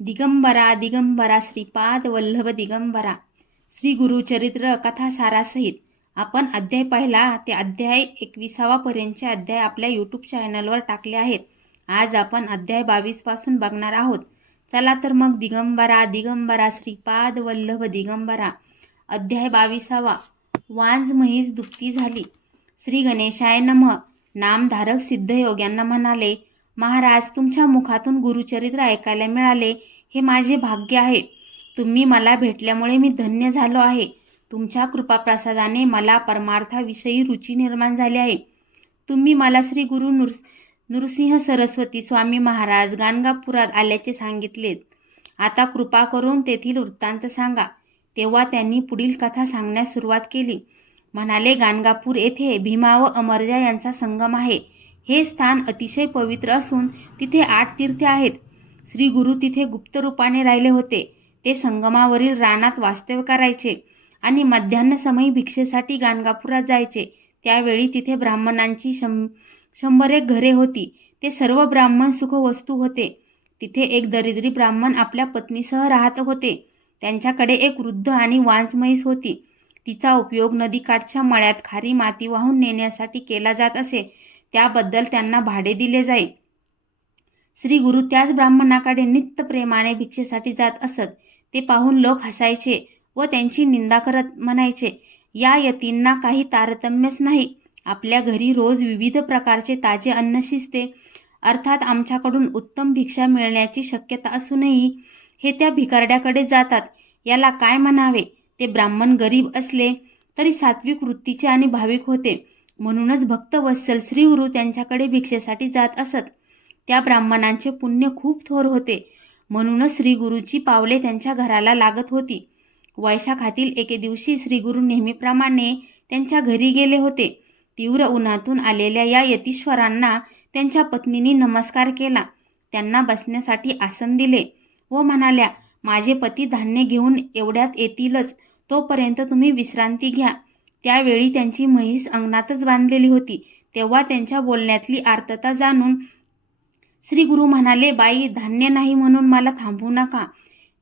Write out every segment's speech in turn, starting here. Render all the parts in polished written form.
दिगंबरा दिगंबरा श्रीपाद वल्लभ दिगंबरा. श्री गुरुचरित्र कथासारासहित आपण अध्याय पाहिला ते अध्याय 21 पर्यंतचे अध्याय आपल्या यूट्यूब चॅनलवर टाकले आहेत. आज आपण अध्याय 22 पासून बघणार आहोत. चला तर मग दिगंबरा दिगंबरा श्रीपाद वल्लभ दिगंबरा. अध्याय 22. वांज म्हैस दुभती झाली. श्री गणेशाय नमः. नामधारक सिद्धयोग्यांना म्हणाले, महाराज, तुमच्या मुखातून गुरुचरित्र ऐकायला मिळाले हे माझे भाग्य आहे. तुम्ही मला भेटल्यामुळे मी धन्य झालो आहे. तुमच्या कृपाप्रसादाने मला परमार्थाविषयी रुची निर्माण झाली आहे. तुम्ही मला श्री गुरु नृसिंह सरस्वती स्वामी महाराज गाणगापुरात आल्याचे सांगितलेत. आता कृपा करून तेथील वृत्तांत सांगा. तेव्हा त्यांनी पुढील कथा सांगण्यास सुरुवात केली. म्हणाले, गाणगापूर येथे भीमा व अमरजा यांचा संगम आहे. हे स्थान अतिशय पवित्र असून तिथे 8 तीर्थे आहेत. श्री गुरु तिथे गुप्त रूपाने राहिले होते. ते संगमावरील रानात वास्तव्य करायचे आणि मध्यान्ह भिक्षेसाठी गाणगापुरात जायचे. त्यावेळी तिथे ब्राह्मणांची 100 घरे होती. ते सर्व ब्राह्मण सुखवस्तू होते. तिथे एक दरिद्री ब्राह्मण आपल्या पत्नीसह राहत होते. त्यांच्याकडे एक वृद्ध आणि वांज म्हैस होती. तिचा उपयोग नदीकाठच्या मळ्यात खारी माती वाहून नेण्यासाठी केला जात असे. त्याबद्दल त्यांना भाडे दिले जाई. श्री गुरु त्याच ब्राह्मणाकडे नित्य प्रेमाने भिक्षेसाठी जात असत. ते पाहून लोक हसायचे व त्यांची निंदा करत म्हणायचे, या यतींना काही तारतम्यच नाही. आपल्या घरी रोज विविध प्रकारचे ताजे अन्न शिजते. अर्थात आमच्याकडून उत्तम भिक्षा मिळण्याची शक्यता असूनही हे त्या भिकारड्याकडे जातात. याला काय म्हणावे. ते ब्राह्मण गरीब असले तरी सात्विक वृत्तीचे आणि भाविक होते. म्हणूनच भक्तवत्सल श्री गुरु त्यांच्याकडे भिक्षेसाठी जात असत. त्या ब्राह्मणांचे पुण्य खूप थोर होते. म्हणूनच श्री गुरुची पावले त्यांच्या घराला लागत होती. वैशाखातील एके दिवशी श्री गुरु नेहमीप्रमाणे त्यांच्या घरी गेले होते. तीव्र उन्हातून आलेल्या या यतीश्वरांना त्यांच्या पत्नीने नमस्कार केला. त्यांना बसण्यासाठी आसन दिले व म्हणाल्या, माझे पती धान्य घेऊन एवढ्यात येतीलच, तोपर्यंत तुम्ही विश्रांती घ्या. त्यावेळी त्यांची म्हैस अंगणातच बांधलेली होती. तेव्हा त्यांच्या बोलण्यातली आर्तता जाणून श्री गुरु म्हणाले, बाई, धान्य नाही म्हणून मला थांबवू नका.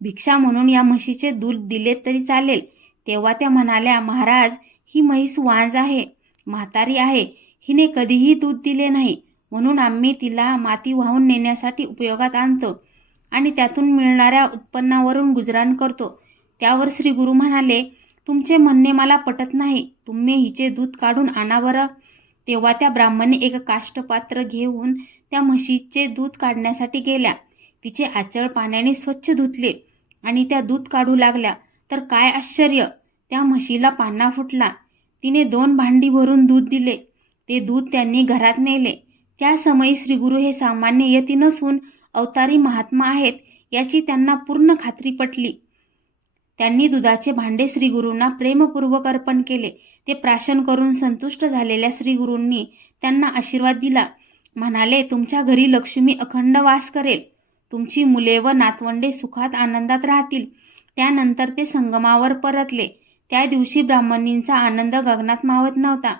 भिक्षा म्हणून या म्हशीचे दूध दिले तरी चालेल. तेव्हा त्या म्हणाल्या, महाराज, ही म्हैस वांज आहे, म्हातारी आहे. हिने कधीही दूध दिले नाही. म्हणून आम्ही तिला माती वाहून नेण्यासाठी उपयोगात आणतो आणि त्यातून मिळणाऱ्या उत्पन्नावरून गुजराण करतो. त्यावर श्री गुरु म्हणाले, तुमचे म्हणणे मला पटत नाही. तुम्ही हिचे दूध काढून आणा बरं. तेव्हा त्या ब्राह्मणी एक काष्टपात्र घेऊन त्या म्हशीचे दूध काढण्यासाठी गेल्या. तिचे आचळ पाण्याने स्वच्छ धुतले आणि त्या दूध काढू लागल्या. तर काय आश्चर्य, त्या म्हशीला पान्हा फुटला. तिने 2 भांडी भरून दूध दिले. ते दूध त्यांनी घरात नेले. त्या समयी श्री गुरु हे सामान्य यती नसून अवतारी महात्मा आहेत याची त्यांना पूर्ण खात्री पटली. त्यांनी दुधाचे भांडे श्री गुरूंना प्रेमपूर्वक अर्पण केले. ते प्राशन करून संतुष्ट झालेल्या श्री गुरूंनी त्यांना आशीर्वाद दिला. म्हणाले, तुमच्या घरी लक्ष्मी अखंड वास करेल. तुमची मुले व नातवंडे सुखात आनंदात राहतील. त्यानंतर ते संगमावर परतले. त्या दिवशी ब्राह्मणींचा आनंद गगनात मावत नव्हता.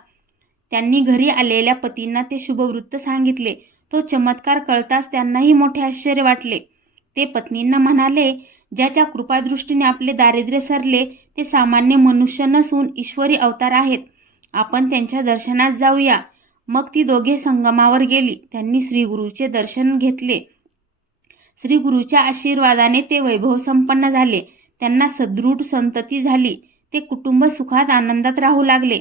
त्यांनी घरी आलेल्या पतींना ते शुभवृत्त सांगितले. तो चमत्कार कळताच त्यांनाही मोठे आश्चर्य वाटले. ते पत्नींना म्हणाले, ज्याच्या कृपादृष्टीने आपले दारिद्र्य सरले ते सामान्य मनुष्य नसून ईश्वरी अवतार आहेत. आपण त्यांच्या दर्शनात जाऊया. मग ती दोघे संगमावर गेली. त्यांनी श्री गुरुचे दर्शन घेतले. श्री गुरुच्या आशीर्वादाने ते वैभव संपन्न झाले. त्यांना सदृढ संतती झाली. ते कुटुंब सुखात आनंदात राहू लागले.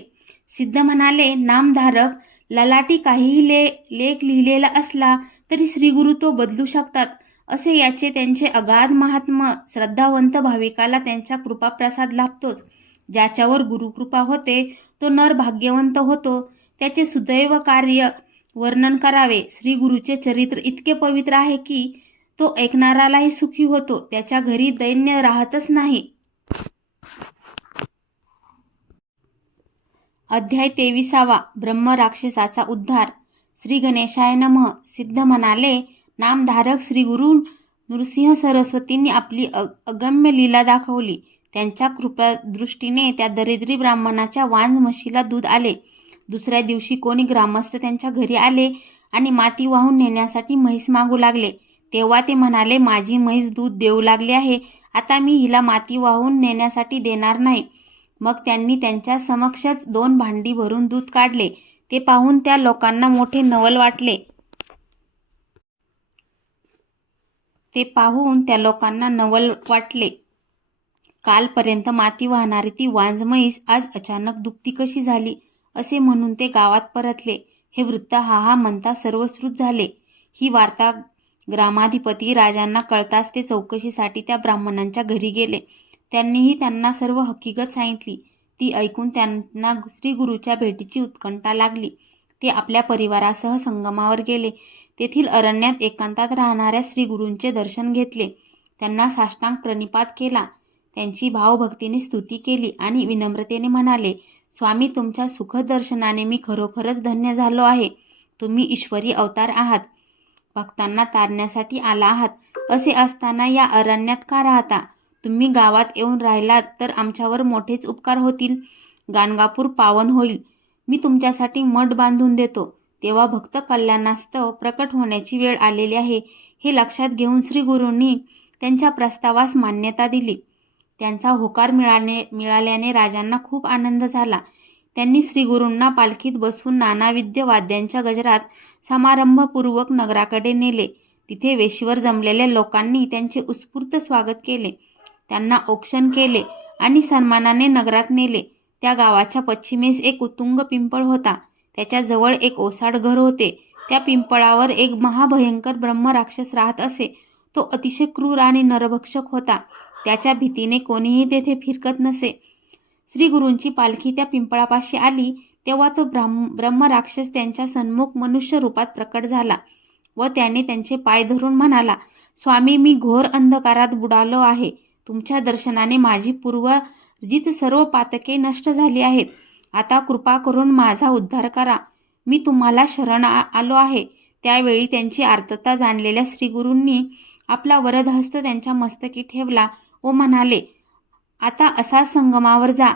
सिद्ध म्हणाले, नामधारक, ललाटी काहीही लेख लिहिलेला असला तरी श्री गुरु तो बदलू शकतात. असे याचे त्यांचे अगाध महात्म्य. श्रद्धावंत भाविकाला त्यांचा कृपाप्रसाद लाभतोच. ज्याच्यावर गुरुकृपा होते तो नर भाग्यवंत होतो. त्याचे सुदैव कार्य वर्णन करावे. श्री गुरुचे चरित्र इतके पवित्र आहे की तो ऐकणारालाही सुखी होतो. त्याच्या घरी दैन्य राहतच नाही. अध्याय 23. ब्रह्म राक्षसाचा उद्धार. श्री गणेशाय नमः. सिद्ध म्हणाले, नामधारक श्री गुरु नृसिंह सरस्वतींनी आपली अगम्य लीला दाखवली. त्यांच्या कृपादृष्टीने त्या दरिद्री ब्राह्मणाच्या वांज म्हशीला दूध आले. दुसऱ्या दिवशी कोणी ग्रामस्थ त्यांच्या घरी आले आणि माती वाहून नेण्यासाठी म्हैस मागू लागले. तेव्हा ते म्हणाले, माझी म्हैस दूध देऊ लागली आहे, आता मी हिला माती वाहून नेण्यासाठी देणार नाही. मग त्यांनी त्यांच्या समक्षच 2 भांडी भरून दूध काढले. ते पाहून त्या लोकांना मोठे नवल वाटले. कालपर्यंत माती वाहणारी ती वांझ म्हैस आज अचानक दुभती कशी झाली, असे म्हणून ते गावात परतले. हे वृत्त हा म्हणता सर्वश्रुत झाले. ही वार्ता ग्रामाधिपती राजांना कळताच ते चौकशीसाठी त्या ब्राह्मणांच्या घरी गेले. त्यांनीही त्यांना सर्व हकीकत सांगितली. ती ऐकून त्यांना श्रीगुरूच्या भेटीची उत्कंठा लागली. ते आपल्या परिवारासह संगमावर गेले. तेथील अरण्यात एकांतात राहणाऱ्या श्रीगुरूंचे दर्शन घेतले. त्यांना साष्टांग प्रणिपात केला. त्यांची भावभक्तीने स्तुती केली आणि विनम्रतेने म्हणाले, स्वामी, तुमच्या सुखद दर्शनाने मी खरोखरच धन्य झालो आहे. तुम्ही ईश्वरी अवतार आहात, भक्तांना तारण्यासाठी आला आहात. असे असताना या अरण्यात का राहता? तुम्ही गावात येऊन राहिलात तर आमच्यावर मोठेच उपकार होतील. गाणगापूर पावन होईल. मी तुमच्यासाठी मठ बांधून देतो. तेव्हा भक्त कल्याणास्तव प्रकट होण्याची वेळ आलेली आहे, हे लक्षात घेऊन श्रीगुरूंनी त्यांच्या प्रस्तावास मान्यता दिली. त्यांचा होकार मिळाल्याने राजांना खूप आनंद झाला. त्यांनी श्रीगुरूंना पालखीत बसवून नानाविध वाद्यांच्या गजरात समारंभपूर्वक नगराकडे नेले. तिथे वेशीवर जमलेल्या लोकांनी त्यांचे उत्स्फूर्त स्वागत केले. त्यांना औक्षण केले आणि सन्मानाने नगरात नेले. त्या गावाच्या पश्चिमेस एक उत्तुंग पिंपळ होता. त्याच्या जवळ एक ओसाड घर होते. त्या पिंपळावर एक महाभयंकर ब्रह्मराक्षस राहत असे. तो अतिशय क्रूर आणि नरभक्षक होता. त्याच्या भीतीने कोणीही तेथे फिरकत नसे. श्रीगुरूंची पालखी त्या पिंपळापाशी आली तेव्हा तो ब्रह्मराक्षस त्यांच्या सन्मुख मनुष्य रूपात प्रकट झाला व त्याने त्यांचे पाय धरून म्हणाला, स्वामी, मी घोर अंधकारात बुडालो आहे. तुमच्या दर्शनाने माझी पूर्वजित सर्व पातके नष्ट झाली आहेत. आता कृपा करून माझा उद्धार करा. मी तुम्हाला शरण आलो आहे. त्यावेळी त्यांची आर्तता जाणलेल्या श्रीगुरूंनी आपला वरदहस्त त्यांच्या मस्तकी ठेवला व म्हणाले, आता असा संगमावर जा.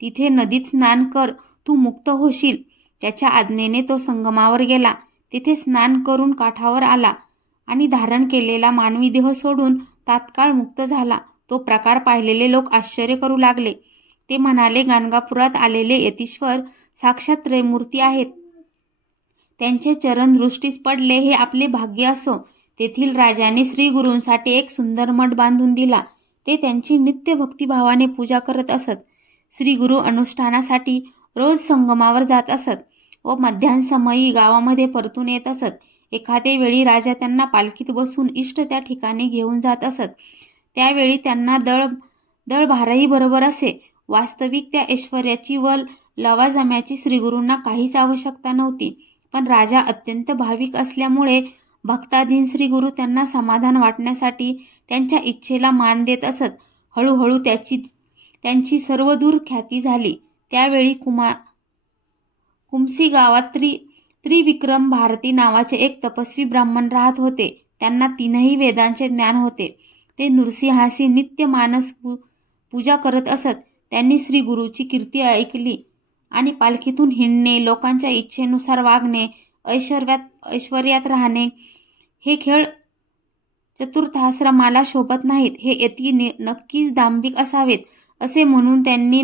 तिथे नदीत स्नान कर. तू मुक्त होशील. त्याच्या आज्ञेने तो संगमावर गेला. तिथे स्नान करून काठावर आला आणि धारण केलेला मानवी देह सोडून तात्काळ मुक्त झाला. तो प्रकार पाहिलेले लोक आश्चर्य करू लागले. ते म्हणाले, गाणगापुरात आलेले यतीश्वर साक्षात त्रयमूर्ती आहेत. त्यांचे चरण दृष्टीस पडले हे आपले भाग्य असो. तेथील राजाने श्रीगुरूंसाठी एक सुंदर मठ बांधून दिला. ते त्यांची नित्य भक्तिभावाने पूजा करत असत. श्रीगुरू अनुष्ठानासाठी रोज संगमावर जात असत व मध्यान्हसमयी गावामध्ये परतून येत असत. एखादे वेळी राजा त्यांना पालखीत बसून इष्ट त्या ठिकाणी घेऊन जात असत. त्यावेळी त्यांना दळभारही बरोबर असे. वास्तविक त्या ऐश्वर्याची व लवाजम्याची श्रीगुरूंना काहीच आवश्यकता नव्हती. पण राजा अत्यंत भाविक असल्यामुळे भक्ताधीन श्रीगुरू त्यांना समाधान वाटण्यासाठी त्यांच्या इच्छेला मान देत असत. हळूहळू त्यांची सर्वदूर ख्याती झाली. त्यावेळी कुमसी गावात त्रिविक्रम भारती नावाचे एक तपस्वी ब्राह्मण राहत होते. त्यांना 3ही वेदांचे ज्ञान होते. ते नृसिंहासी नित्य मानस पूजा करत असत. त्यांनी श्रीगुरूची कीर्ती ऐकली आणि पालखीतून हिंडणे, लोकांच्या इच्छेनुसार वागणे, ऐश्वर्यात राहणे हे खेळ चतुर्थाश्रमाला शोभत नाहीत. हे यती नक्कीच दांभिक असावेत असे म्हणून त्यांनी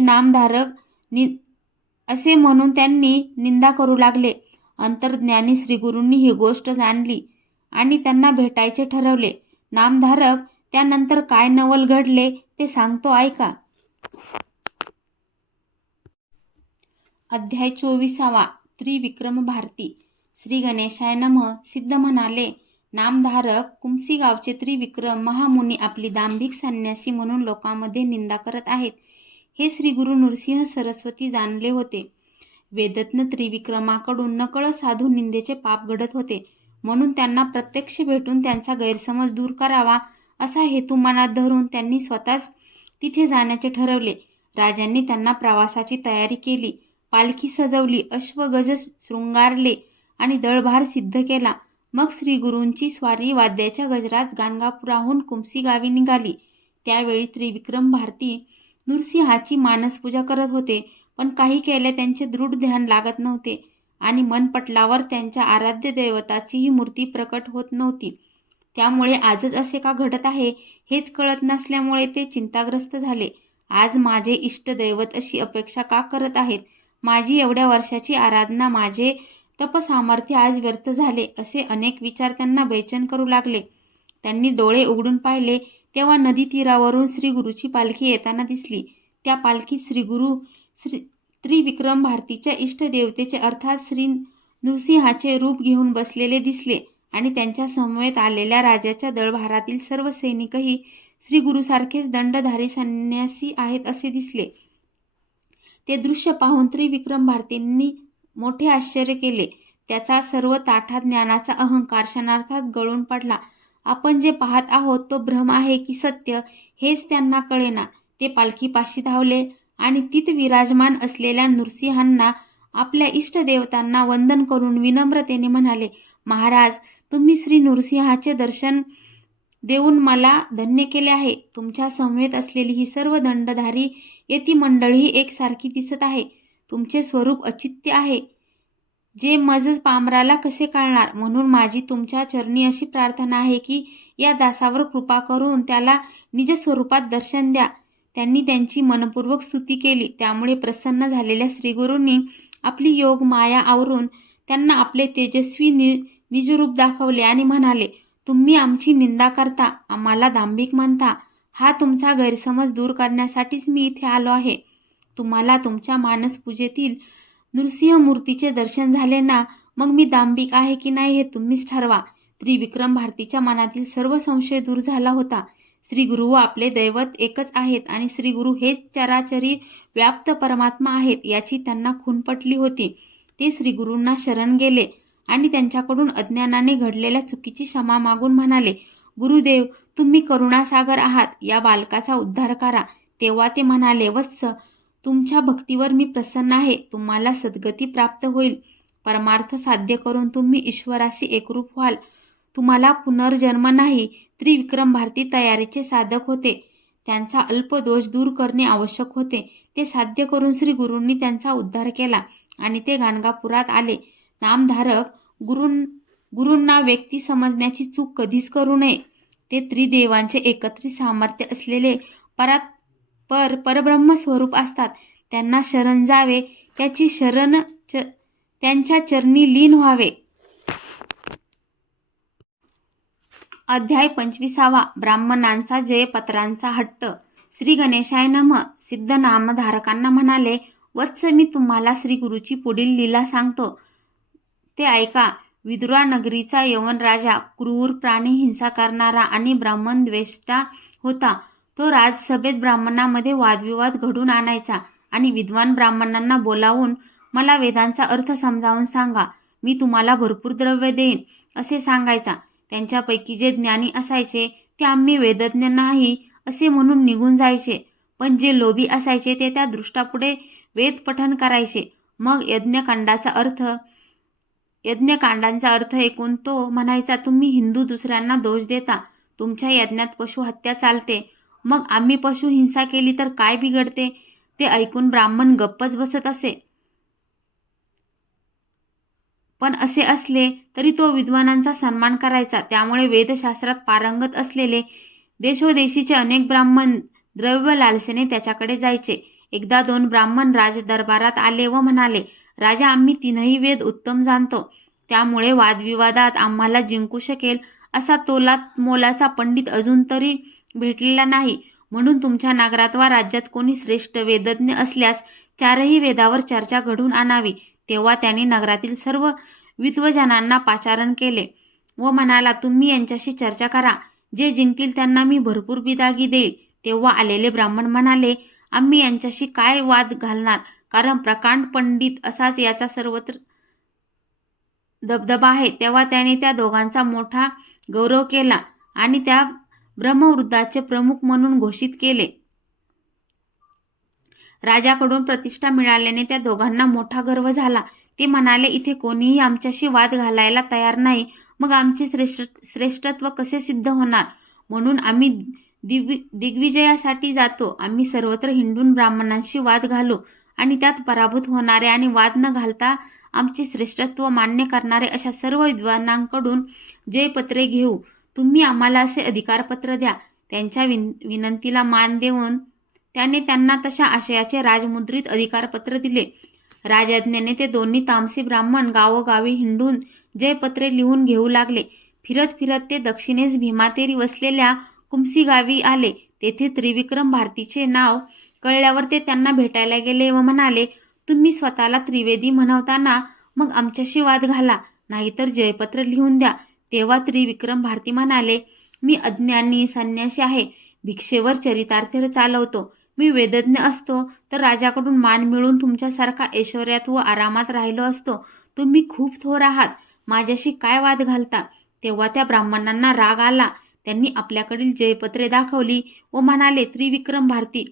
निंदा करू लागले. अंतर्ज्ञानी श्रीगुरूंनी ही गोष्ट जाणली आणि त्यांना भेटायचे ठरवले. नामधारक त्यानंतर काय नवल घडले ते सांगतो, ऐका. अध्याय 24. त्रिविक्रम भारती. श्री गणेशाय नमः. सिद्ध म्हणाले, नामधारक कुमसी गावचे त्रिविक्रम महामुनी आपली दांभिक संन्यासी म्हणून लोकांमध्ये निंदा करत आहेत. हे श्रीगुरू नृसिंह सरस्वती जाणले होते. वेदज्ञ त्रिविक्रमाकडून नकळत साधू निंदेचे पाप घडत होते. म्हणून त्यांना प्रत्यक्ष भेटून त्यांचा गैरसमज दूर करावा असा हेतू मनात धरून त्यांनी स्वतःच तिथे जाण्याचे ठरवले. राजांनी त्यांना प्रवासाची तयारी केली. पालखी सजवली, अश्वगज शृंगारले आणि दळभार सिद्ध केला. मग श्रीगुरूंची स्वारी वाद्याच्या गजरात गाणगापुराहून कुमसी गावी निघाली. त्यावेळी त्रिविक्रम भारती नृसिंहाची मानसपूजा करत होते. पण काही केले त्यांचे दृढ ध्यान लागत नव्हते आणि मनपटलावर त्यांच्या आराध्य दैवताचीही मूर्ती प्रकट होत नव्हती. त्यामुळे आजच असे का घडत आहे हेच कळत नसल्यामुळे ते चिंताग्रस्त झाले. आज माझे इष्टदैवत अशी अपेक्षा का करत आहेत? माझी एवढ्या वर्षाची आराधना, माझे तपसामर्थ्य आज व्यर्थ झाले, असे अनेक विचार त्यांना बेचैन करू लागले. त्यांनी डोळे उघडून पाहिले तेव्हा नदी तीरावरून श्री गुरुची पालखी येताना दिसली. त्या पालखीत श्री त्रिविक्रम भारतीच्या इष्टदेवतेचे अर्थात श्री नृसिंहाचे रूप घेऊन बसलेले दिसले आणि त्यांच्या समवेत आलेल्या राजाच्या दळभारातील सर्व सैनिकही श्री गुरुसारखेच दंडधारी संन्यासी आहेत असे दिसले. ते दृश्य पाहून त्रिविक्रम भारतींनी मोठे आश्चर्य केले. त्याचा सर्व ताठा ज्ञानाचा अहंकार क्षणार्धात गळून पडला. आपण जे पाहत आहोत तो भ्रम आहे की सत्य हेच त्यांना कळेना. ते पालखीपाशी धावले आणि तित विराजमान असलेल्या नृसिंहांना, आपल्या इष्टदेवतांना वंदन करून विनम्रतेने म्हणाले, महाराज, तुम्ही श्री नृसिंहाचे दर्शन देऊन मला धन्य केले आहे. तुमच्या समवेत असलेली ही सर्व दंडधारी यती मंडळी एकसारखी दिसत आहे. तुमचे स्वरूप अचित्य आहे, जे मज पामराला कसे कळणार? म्हणून माझी तुमच्या चरणी अशी प्रार्थना आहे की या दासावर कृपा करून त्याला निज स्वरूपात दर्शन द्या. त्यांनी त्यांची मनपूर्वक स्तुती केली. त्यामुळे प्रसन्न झालेल्या श्रीगुरूंनी आपली योग माया आवरून त्यांना आपले तेजस्वी निजरूप दाखवले आणि म्हणाले, तुम्ही आमची निंदा करता, आम्हाला दांभिक म्हणता. हा तुमचा गैरसमज दूर करण्यासाठीच मी इथे आलो आहे. तुम्हाला तुमच्या मानसपूजेतील नृसिंहमूर्तीचे दर्शन झाले ना, मग मी दांभिक आहे की नाही हे तुम्हीच ठरवा. त्रिविक्रम भारतीच्या मनातील सर्व संशय दूर झाला होता. श्री गुरु व आपले दैवत एकच आहेत आणि श्री गुरु हेच चराचरी व्याप्त परमात्मा आहेत याची त्यांना खूण पटली होती. ते श्री गुरूंना शरण गेले आणि त्यांच्याकडून अज्ञानाने घडलेल्या चुकीची क्षमा मागून म्हणाले, गुरुदेव, तुम्ही करुणासागर आहात, या बालकाचा उद्धार करा. तेव्हा ते म्हणाले, वत्स, तुमच्या भक्तीवर मी प्रसन्न आहे. तुम्हाला सद्गती प्राप्त होईल. परमार्थ साध्य करून तुम्ही ईश्वराशी एकरूप व्हाल. तुम्हाला पुनर्जन्म नाही. त्रिविक्रम भारती तयारीचे साधक होते. त्यांचा अल्प दोष दूर करणे आवश्यक होते. ते साध्य करून श्री गुरूंनी त्यांचा उद्धार केला आणि ते गाणगापुरात आले. नामधारक गुरूंना व्यक्ती समजण्याची चूक कधीच करू नये. ते त्रिदेवांचे एकत्रित सामर्थ्य असलेले परब्रह्म स्वरूप असतात. त्यांना शरण जावे, त्यांच्या चरणी लीन व्हावे. अध्याय 25. ब्राह्मणांचा जयपत्रांचा हट्ट. श्री गणेशाय नमः. सिद्ध नामधारकांना म्हणाले, वत्स, मी तुम्हाला श्री गुरुची पुढील लीला सांगतो, ते ऐका. विदुरा नगरीचा यवन राजा क्रूर, प्राणी हिंसा करणारा आणि ब्राह्मण द्वेष्टा होता. तो राजसभेत ब्राह्मणांमध्ये वादविवाद घडून आणायचा आणि विद्वान ब्राह्मणांना बोलावून मला वेदांचा अर्थ समजावून सांगा, मी तुम्हाला भरपूर द्रव्य देईन, असे सांगायचा. त्यांच्यापैकी जे ज्ञानी असायचे ते आम्ही वेदज्ञ नाही असे म्हणून निघून जायचे, पण जे लोभी असायचे ते त्या दृष्टापुढे वेद पठण करायचे. मग यज्ञकांडांचा अर्थ ऐकून तो म्हणायचा, तुम्ही हिंदू दुसऱ्यांना दोष देता. तुमच्या यज्ञात पशु हत्या चालते. मग आम्ही पशु हिंसा केली तर काय बिघडते? ते ऐकून ब्राह्मण गप्पच बसत असे. पण असे असले तरी तो विद्वानांचा सन्मान करायचा. त्यामुळे वेदशास्त्रात पारंगत असलेले देशोदेशीचे अनेक ब्राह्मण द्रव्य लालसेने त्याच्याकडे जायचे. एकदा 2 ब्राह्मण राजदरबारात आले व म्हणाले, राजा, आम्ही 3ही वेद उत्तम जाणतो. त्यामुळे वादविवादात आम्हाला जिंकू शकेल असा तोलात मोलाचा पंडित अजून तरी भेटलेला नाही. म्हणून तुमच्या नगरात वा राज्यात कोणी श्रेष्ठ वेदज्ञ असल्यास 4ही वेदावर चर्चा घडून आणावी. तेव्हा त्यांनी नगरातील सर्व विद्वजनांना पाचारण केले व म्हणाला, तुम्ही यांच्याशी चर्चा करा. जे जिंकतील त्यांना मी भरपूर बिदागी देईल. तेव्हा आलेले ब्राह्मण म्हणाले, आम्ही यांच्याशी काय वाद घालणार, कारण प्रकांड पंडित असाच याचा सर्वत्र दबदबा आहे. तेव्हा त्याने त्या दोघांचा मोठा गौरव केला आणि त्या ब्रह्मवृद्धाचे प्रमुख म्हणून घोषित केले. राजाकडून प्रतिष्ठा मिळाल्याने त्या दोघांना मोठा गर्व झाला. ते म्हणाले, इथे कोणीही आमच्याशी वाद घालायला तयार नाही, मग आमचे श्रेष्ठत्व कसे सिद्ध होणार? म्हणून आम्ही दिग्विजयासाठी जातो. आम्ही सर्वत्र हिंडून ब्राह्मणांशी वाद घालू आणि त्यात पराभूत होणारे आणि वाद न घालता आमचे श्रेष्ठत्व मान्य करणारे अशा सर्व विद्वानांकडून जयपत्रे घेऊ. तुम्ही आम्हाला असे अधिकारपत्र द्या. त्यांच्या विनंतीला मान देऊन त्याने त्यांना तशा आशयाचे राजमुद्रित अधिकारपत्र दिले. राजआज्ञेने ते दोन्ही तामसी ब्राह्मण गावोगावी हिंडून जयपत्रे लिहून घेऊ लागले. फिरत फिरत ते दक्षिणेस भीमातेरी वसलेल्या कुमसी गावी आले. तेथे त्रिविक्रम भारतीचे नाव कळल्यावर ते त्यांना भेटायला गेले व म्हणाले, तुम्ही स्वतःला त्रिवेदी म्हणवताना मग आमच्याशी वाद घाला, नाहीतर जयपत्र लिहून द्या. तेव्हा त्रिविक्रम भारती म्हणाले, मी अज्ञानी संन्यासी आहे. भिक्षेवर चरितार्थ चालवतो. मी वेदज्ञ असतो तर राजाकडून मान मिळून तुमच्यासारखा ऐश्वर्यात व आरामात राहिलो असतो. तुम्ही खूप थोर आहात. माझ्याशी काय वाद घालता? तेव्हा त्या ब्राह्मणांना राग आला. त्यांनी आपल्याकडील जयपत्रे दाखवली व म्हणाले, त्रिविक्रम भारती,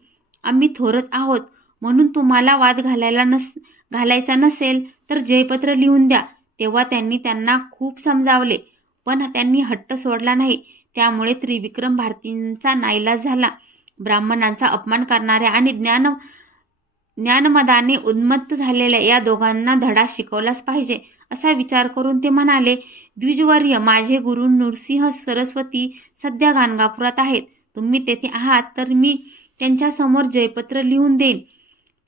आम्ही थोरच आहोत, म्हणून तुम्हाला वाद घालायचा नसेल तर जयपत्र लिहून द्या. तेव्हा त्यांनी त्यांना खूप समजावले, पण त्यांनी हट्ट सोडला नाही. त्यामुळे त्रिविक्रम भारतींचा नाईलाज झाला. ब्राह्मणांचा अपमान करणाऱ्या आणि ज्ञानमदाने उन्मत्त झालेल्या या दोघांना धडा शिकवलाच पाहिजे, असा विचार करून ते म्हणाले, द्विजवर्य, माझे गुरु नृसिंह सरस्वती सध्या गाणगापुरात आहेत. तुम्ही तेथे आहात तर मी त्यांच्यासमोर जयपत्र लिहून देईन.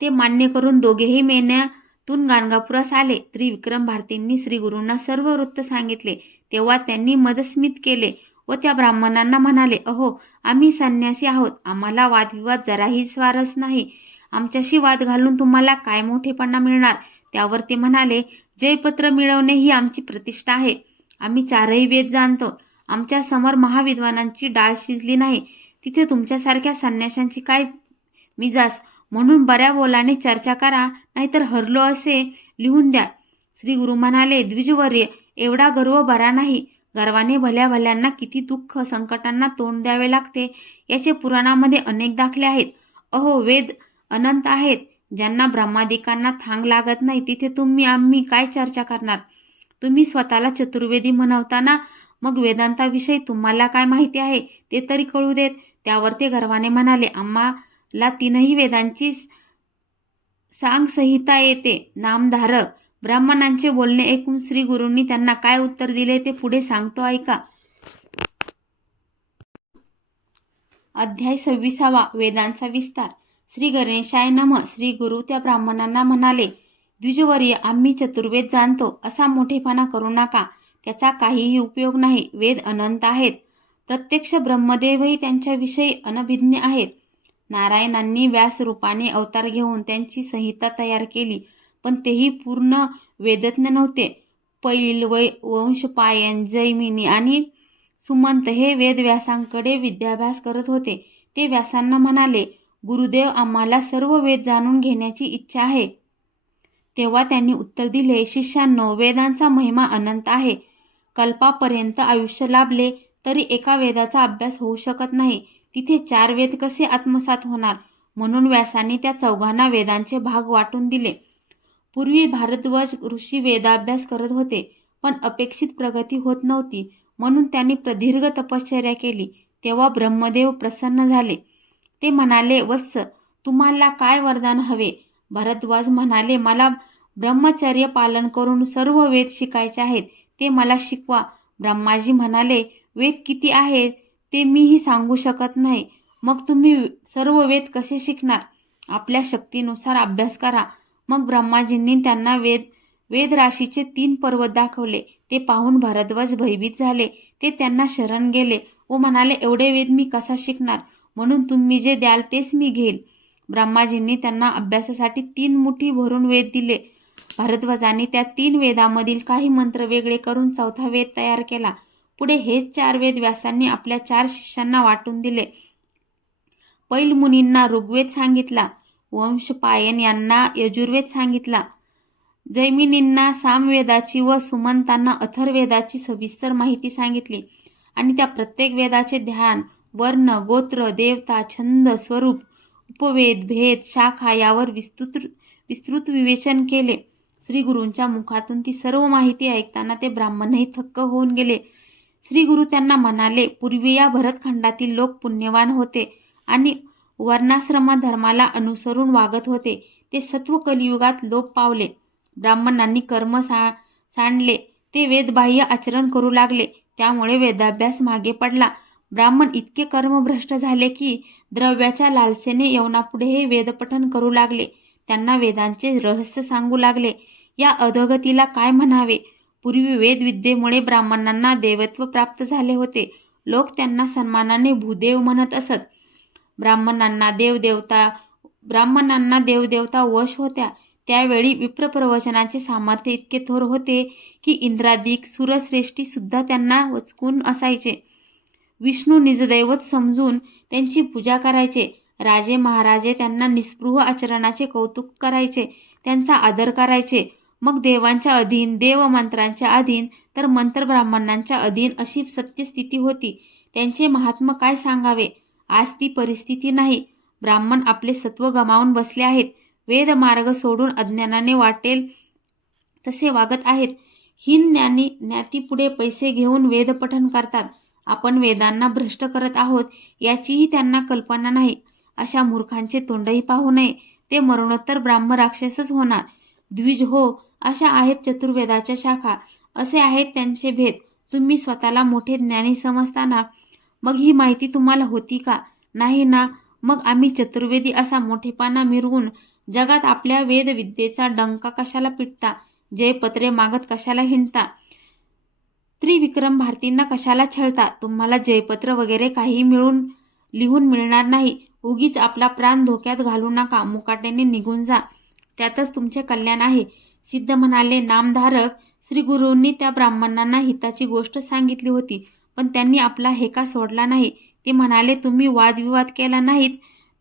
ते मान्य करून दोघेही मेन्यातून गाणगापुरास आले. त्रिविक्रम भारतींनी श्रीगुरूंना सर्व वृत्त सांगितले. तेव्हा त्यांनी मदस्मित केले व त्या ब्राह्मणांना म्हणाले, अहो, आम्ही संन्यासी आहोत. आम्हाला वादविवाद जराही स्वारस नाही. आमच्याशी वाद घालून तुम्हाला काय मोठेपणा मिळणार? त्यावर ते म्हणाले, जयपत्र मिळवणे ही आमची प्रतिष्ठा आहे. आम्ही चारही वेद जाणतो. आमच्या समोर महाविद्वानांची डाळ शिजली नाही. तिथे तुमच्यासारख्या संन्याशांची काय मिजास? म्हणून बऱ्या बोलाने चर्चा करा, नाहीतर हरलो असे लिहून द्या. श्री गुरु म्हणाले, द्विजवर्य, एवढा गर्व बरा नाही. गर्वाने भल्या भल्यांना किती दुःख संकटांना तोंड द्यावे लागते याचे पुराणामध्ये अनेक दाखले आहेत. अहो, वेद अनंत आहेत. ज्यांना ब्रह्मादिकांना थांग लागत नाही तिथे तुम्ही आम्ही काय चर्चा करणार? तुम्ही स्वतःला चतुर्वेदी म्हणवताना मग वेदांताविषयी तुम्हाला काय माहिती आहे ते तरी कळू देत. त्यावर ते गर्वाने म्हणाले, आम्हाला तीनही वेदांची सांगसंहिता येते. नामधारक ब्राह्मणांचे बोलणे ऐकून श्री गुरूंनी त्यांना काय उत्तर दिले ते पुढे सांगतो, ऐका. अध्याय 26. वेदांचा विस्तार. श्री गणेशाय नमः. श्री गुरु त्या ब्राह्मणांना म्हणाले, द्विजवर्य, आम्ही चतुर्वेद जाणतो असा मोठेपणा करू नका. त्याचा काहीही उपयोग नाही. वेद अनंत आहेत. प्रत्यक्ष ब्रह्मदेवही त्यांच्याविषयी अनभिज्ञ आहेत. नारायणांनी व्यास रूपाने अवतार घेऊन त्यांची संहिता तयार केली, पण तेही पूर्ण वेदज्ञ नव्हते. पैल, वंशपायन, जैमिनी आणि सुमंत हे वेद व्यासांकडे विद्याभ्यास करत होते. ते व्यासांना म्हणाले, गुरुदेव, आम्हाला सर्व वेद जाणून घेण्याची इच्छा आहे. तेव्हा त्यांनी उत्तर दिले, शिष्यांनो, वेदांचा महिमा अनंत आहे. कल्पापर्यंत आयुष्य लाभले तरी एका वेदाचा अभ्यास होऊ शकत नाही. तिथे 4 वेद कसे आत्मसात होणार? म्हणून व्यासांनी त्या चौघांना वेदांचे भाग वाटून दिले. पूर्वी भारद्वाज ऋषी वेदाभ्यास करत होते, पण अपेक्षित प्रगती होत नव्हती. म्हणून त्यांनी प्रदीर्घ तपश्चर्या केली. तेव्हा ब्रह्मदेव प्रसन्न झाले. ते म्हणाले, वत्स, तुम्हाला काय वरदान हवे? भरद्वाज म्हणाले, मला ब्रह्मचर्य पालन करून सर्व वेद शिकायचे आहेत. ते मला शिकवा. ब्रह्माजी म्हणाले, वेद किती आहेत ते मीही सांगू शकत नाही. मग तुम्ही सर्व वेद कसे शिकणार? आपल्या शक्तीनुसार अभ्यास करा. मग ब्रह्माजींनी त्यांना वेदराशीचे 3 पर्वत दाखवले. ते पाहून भरद्वाज भयभीत झाले. ते त्यांना शरण गेले व म्हणाले, एवढे वेद मी कसा शिकणार? म्हणून तुम्ही जे द्याल तेच मी घेईल. ब्रह्माजींनी त्यांना अभ्यासासाठी 3 मुठी भरून वेद दिले. भरद्वाजांनी त्या 3 वेदामधील काही मंत्र वेगळे करून 4था वेद तयार केला. पुढे हेच 4 वेद व्यासांनी आपल्या 4 शिष्यांना वाटून दिले. पैल मुनींना ऋग्वेद सांगितला, वंशपायन यांना यजुर्वेद सांगितला, जैमिनींना सामवेदाची व सुमंतांना अथर्ववेदाची सविस्तर माहिती सांगितली आणि त्या प्रत्येक वेदाचे ध्यान, वर्ण, गोत्र, देवता, छंद, स्वरूप, उपवेद, भेद, शाखा यावर विस्तृत विवेचन केले. श्री गुरूंच्या मुखातून ती सर्व माहिती ऐकताना ते ब्राह्मणही थक्क होऊन गेले. श्री गुरु त्यांना म्हणाले, पूर्वी या भरतखंडातील लोक पुण्यवान होते आणि वर्णाश्रम धर्माला अनुसरून वागत होते. ते सत्व कलियुगात लोप पावले. ब्राह्मणांनी कर्म सांडले. ते वेदबाह्य आचरण करू लागले. त्यामुळे वेदाभ्यास मागे पडला. ब्राह्मण इतके कर्मभ्रष्ट झाले की द्रव्याच्या लालसेने यवनापुढे वेदपठण करू लागले. त्यांना वेदांचे रहस्य सांगू लागले. या अधोगतीला काय म्हणावे? पूर्वी वेदविद्येमुळे ब्राह्मणांना देवत्व प्राप्त झाले होते. लोक त्यांना सन्मानाने भूदेव म्हणत असत. ब्राह्मणांना देवदेवता वश होत्या. त्यावेळी विप्रप्रवचनाचे सामर्थ्य इतके थोर होते की इंद्रादिक सुरश्रेष्ठी सुद्धा त्यांना वचकून असायचे. विष्णू निजदैवत समजून त्यांची पूजा करायचे. राजे महाराजे त्यांना निस्पृह आचरणाचे कौतुक करायचे, त्यांचा आदर करायचे. मग देवांच्या अधीन, देवमंत्रांच्या अधीन, तर मंत्र ब्राह्मणांच्या अधीन अशी सत्यस्थिती होती. त्यांचे महात्म्य काय सांगावे? आज ती परिस्थिती नाही. ब्राह्मण आपले सत्व गमावून बसले आहेत. वेद मार्ग सोडून अज्ञानाने वाटेल तसे वागत आहेत. हीन ज्ञातीपुढे पैसे घेऊन वेदपठण करतात. आपण वेदांना भ्रष्ट करत आहोत याचीही त्यांना कल्पना नाही. अशा मूर्खांचे तोंडही पाहू नये. ते मरणोत्तर ब्राह्मराक्षसच होणार. द्विज हो, अशा आहेत चतुर्वेदाच्या शाखा. असे आहेत त्यांचे भेद. तुम्ही स्वतःला मोठे ज्ञानी समजताना मग ही माहिती तुम्हाला होती का? नाही ना. मग आम्ही चतुर्वेदी असा मोठेपणा मिरवून जगात आपल्या वेदविद्येचा डंका कशाला पिटता? जयपत्रे मागत कशाला हिंडता? त्रिविक्रम भारतींना कशाला छळता? तुम्हाला जयपत्र वगैरे काही लिहून मिळणार नाही. उगीच आपला प्राण धोक्यात घालू नका. मुकाट्याने निघून जा. त्यातच तुमचे कल्याण आहे. सिद्ध म्हणाले, नामधारक श्रीगुरूंनी त्या ब्राह्मणांना हिताची गोष्ट सांगितली होती, पण त्यांनी आपला हेका सोडला नाही. ते म्हणाले, तुम्ही वादविवाद केला नाहीत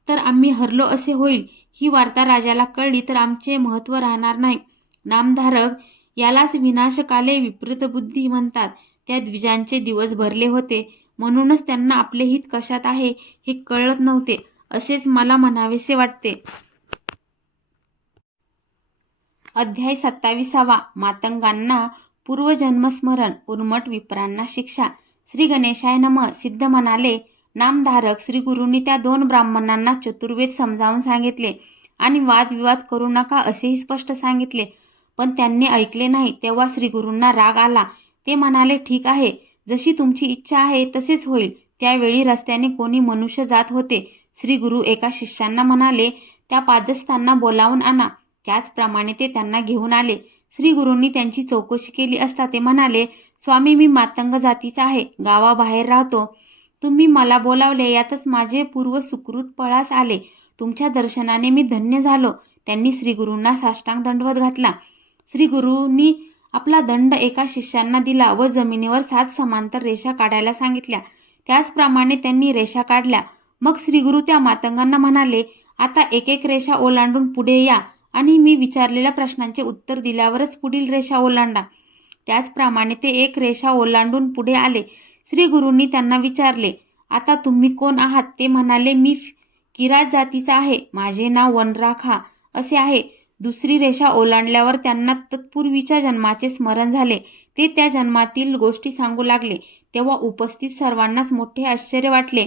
तर आम्ही हरलो असे होईल. ही वार्ता राजाला कळली तर आमचे महत्त्व राहणार नाही. नामधारक यालाच विनाशकाले विपरीत बुद्धी म्हणतात. त्या द्विजांचे दिवस भरले होते, म्हणूनच त्यांना आपले हित कशात आहे हे कळत नव्हते, असेच मला म्हणावेसे वाटते. अध्याय 27. मातंगांना पूर्वजन्मस्मरण, उर्मट विप्रांना शिक्षा. श्री गणेशाय नमः. सिद्ध म्हणाले, नामधारक श्रीगुरूंनी त्या 2 ब्राह्मणांना चतुर्वेद समजावून सांगितले आणि वादविवाद करू नका असेही स्पष्ट सांगितले, पण त्यांनी ऐकले नाही. तेव्हा श्रीगुरूंना राग आला. ते म्हणाले, ठीक आहे, जशी तुमची इच्छा आहे तसेच होईल. त्यावेळी रस्त्याने कोणी मनुष्य जात होते. श्रीगुरू एका शिष्यांना म्हणाले, त्या पादस्थांना बोलावून आणा. त्याचप्रमाणे ते त्यांना घेऊन आले. श्रीगुरूंनी त्यांची चौकशी केली असता ते म्हणाले, स्वामी, मी मातंग जातीचा आहे, गावाबाहेर राहतो. तुम्ही मला बोलावले यातच माझे पूर्व सुकृत पळास आले. तुमच्या दर्शनाने मी धन्य झालो. त्यांनी श्रीगुरूंना साष्टांग दंडवत घातला. श्रीगुरूंनी आपला दंड एका शिष्यांना दिला व जमिनीवर 7 समांतर रेषा काढायला सांगितल्या. त्याचप्रमाणे त्यांनी रेषा काढल्या. मग श्रीगुरू त्या मातंगांना म्हणाले, आता एक एक रेषा ओलांडून पुढे या आणि मी विचारलेल्या प्रश्नांचे उत्तर दिल्यावरच पुढील रेषा ओलांडा. त्याचप्रमाणे ते एक रेषा ओलांडून पुढे आले. श्रीगुरूंनी त्यांना विचारले, आता तुम्ही कोण आहात? ते म्हणाले, मी किरात जातीचा आहे, माझे नाव वनराखा असे आहे. दुसरी रेषा ओलांडल्यावर त्यांना तत्पूर्वीच्या जन्माचे स्मरण झाले. ते त्या जन्मातील गोष्टी सांगू लागले. तेव्हा उपस्थित सर्वांनाच मोठे आश्चर्य वाटले.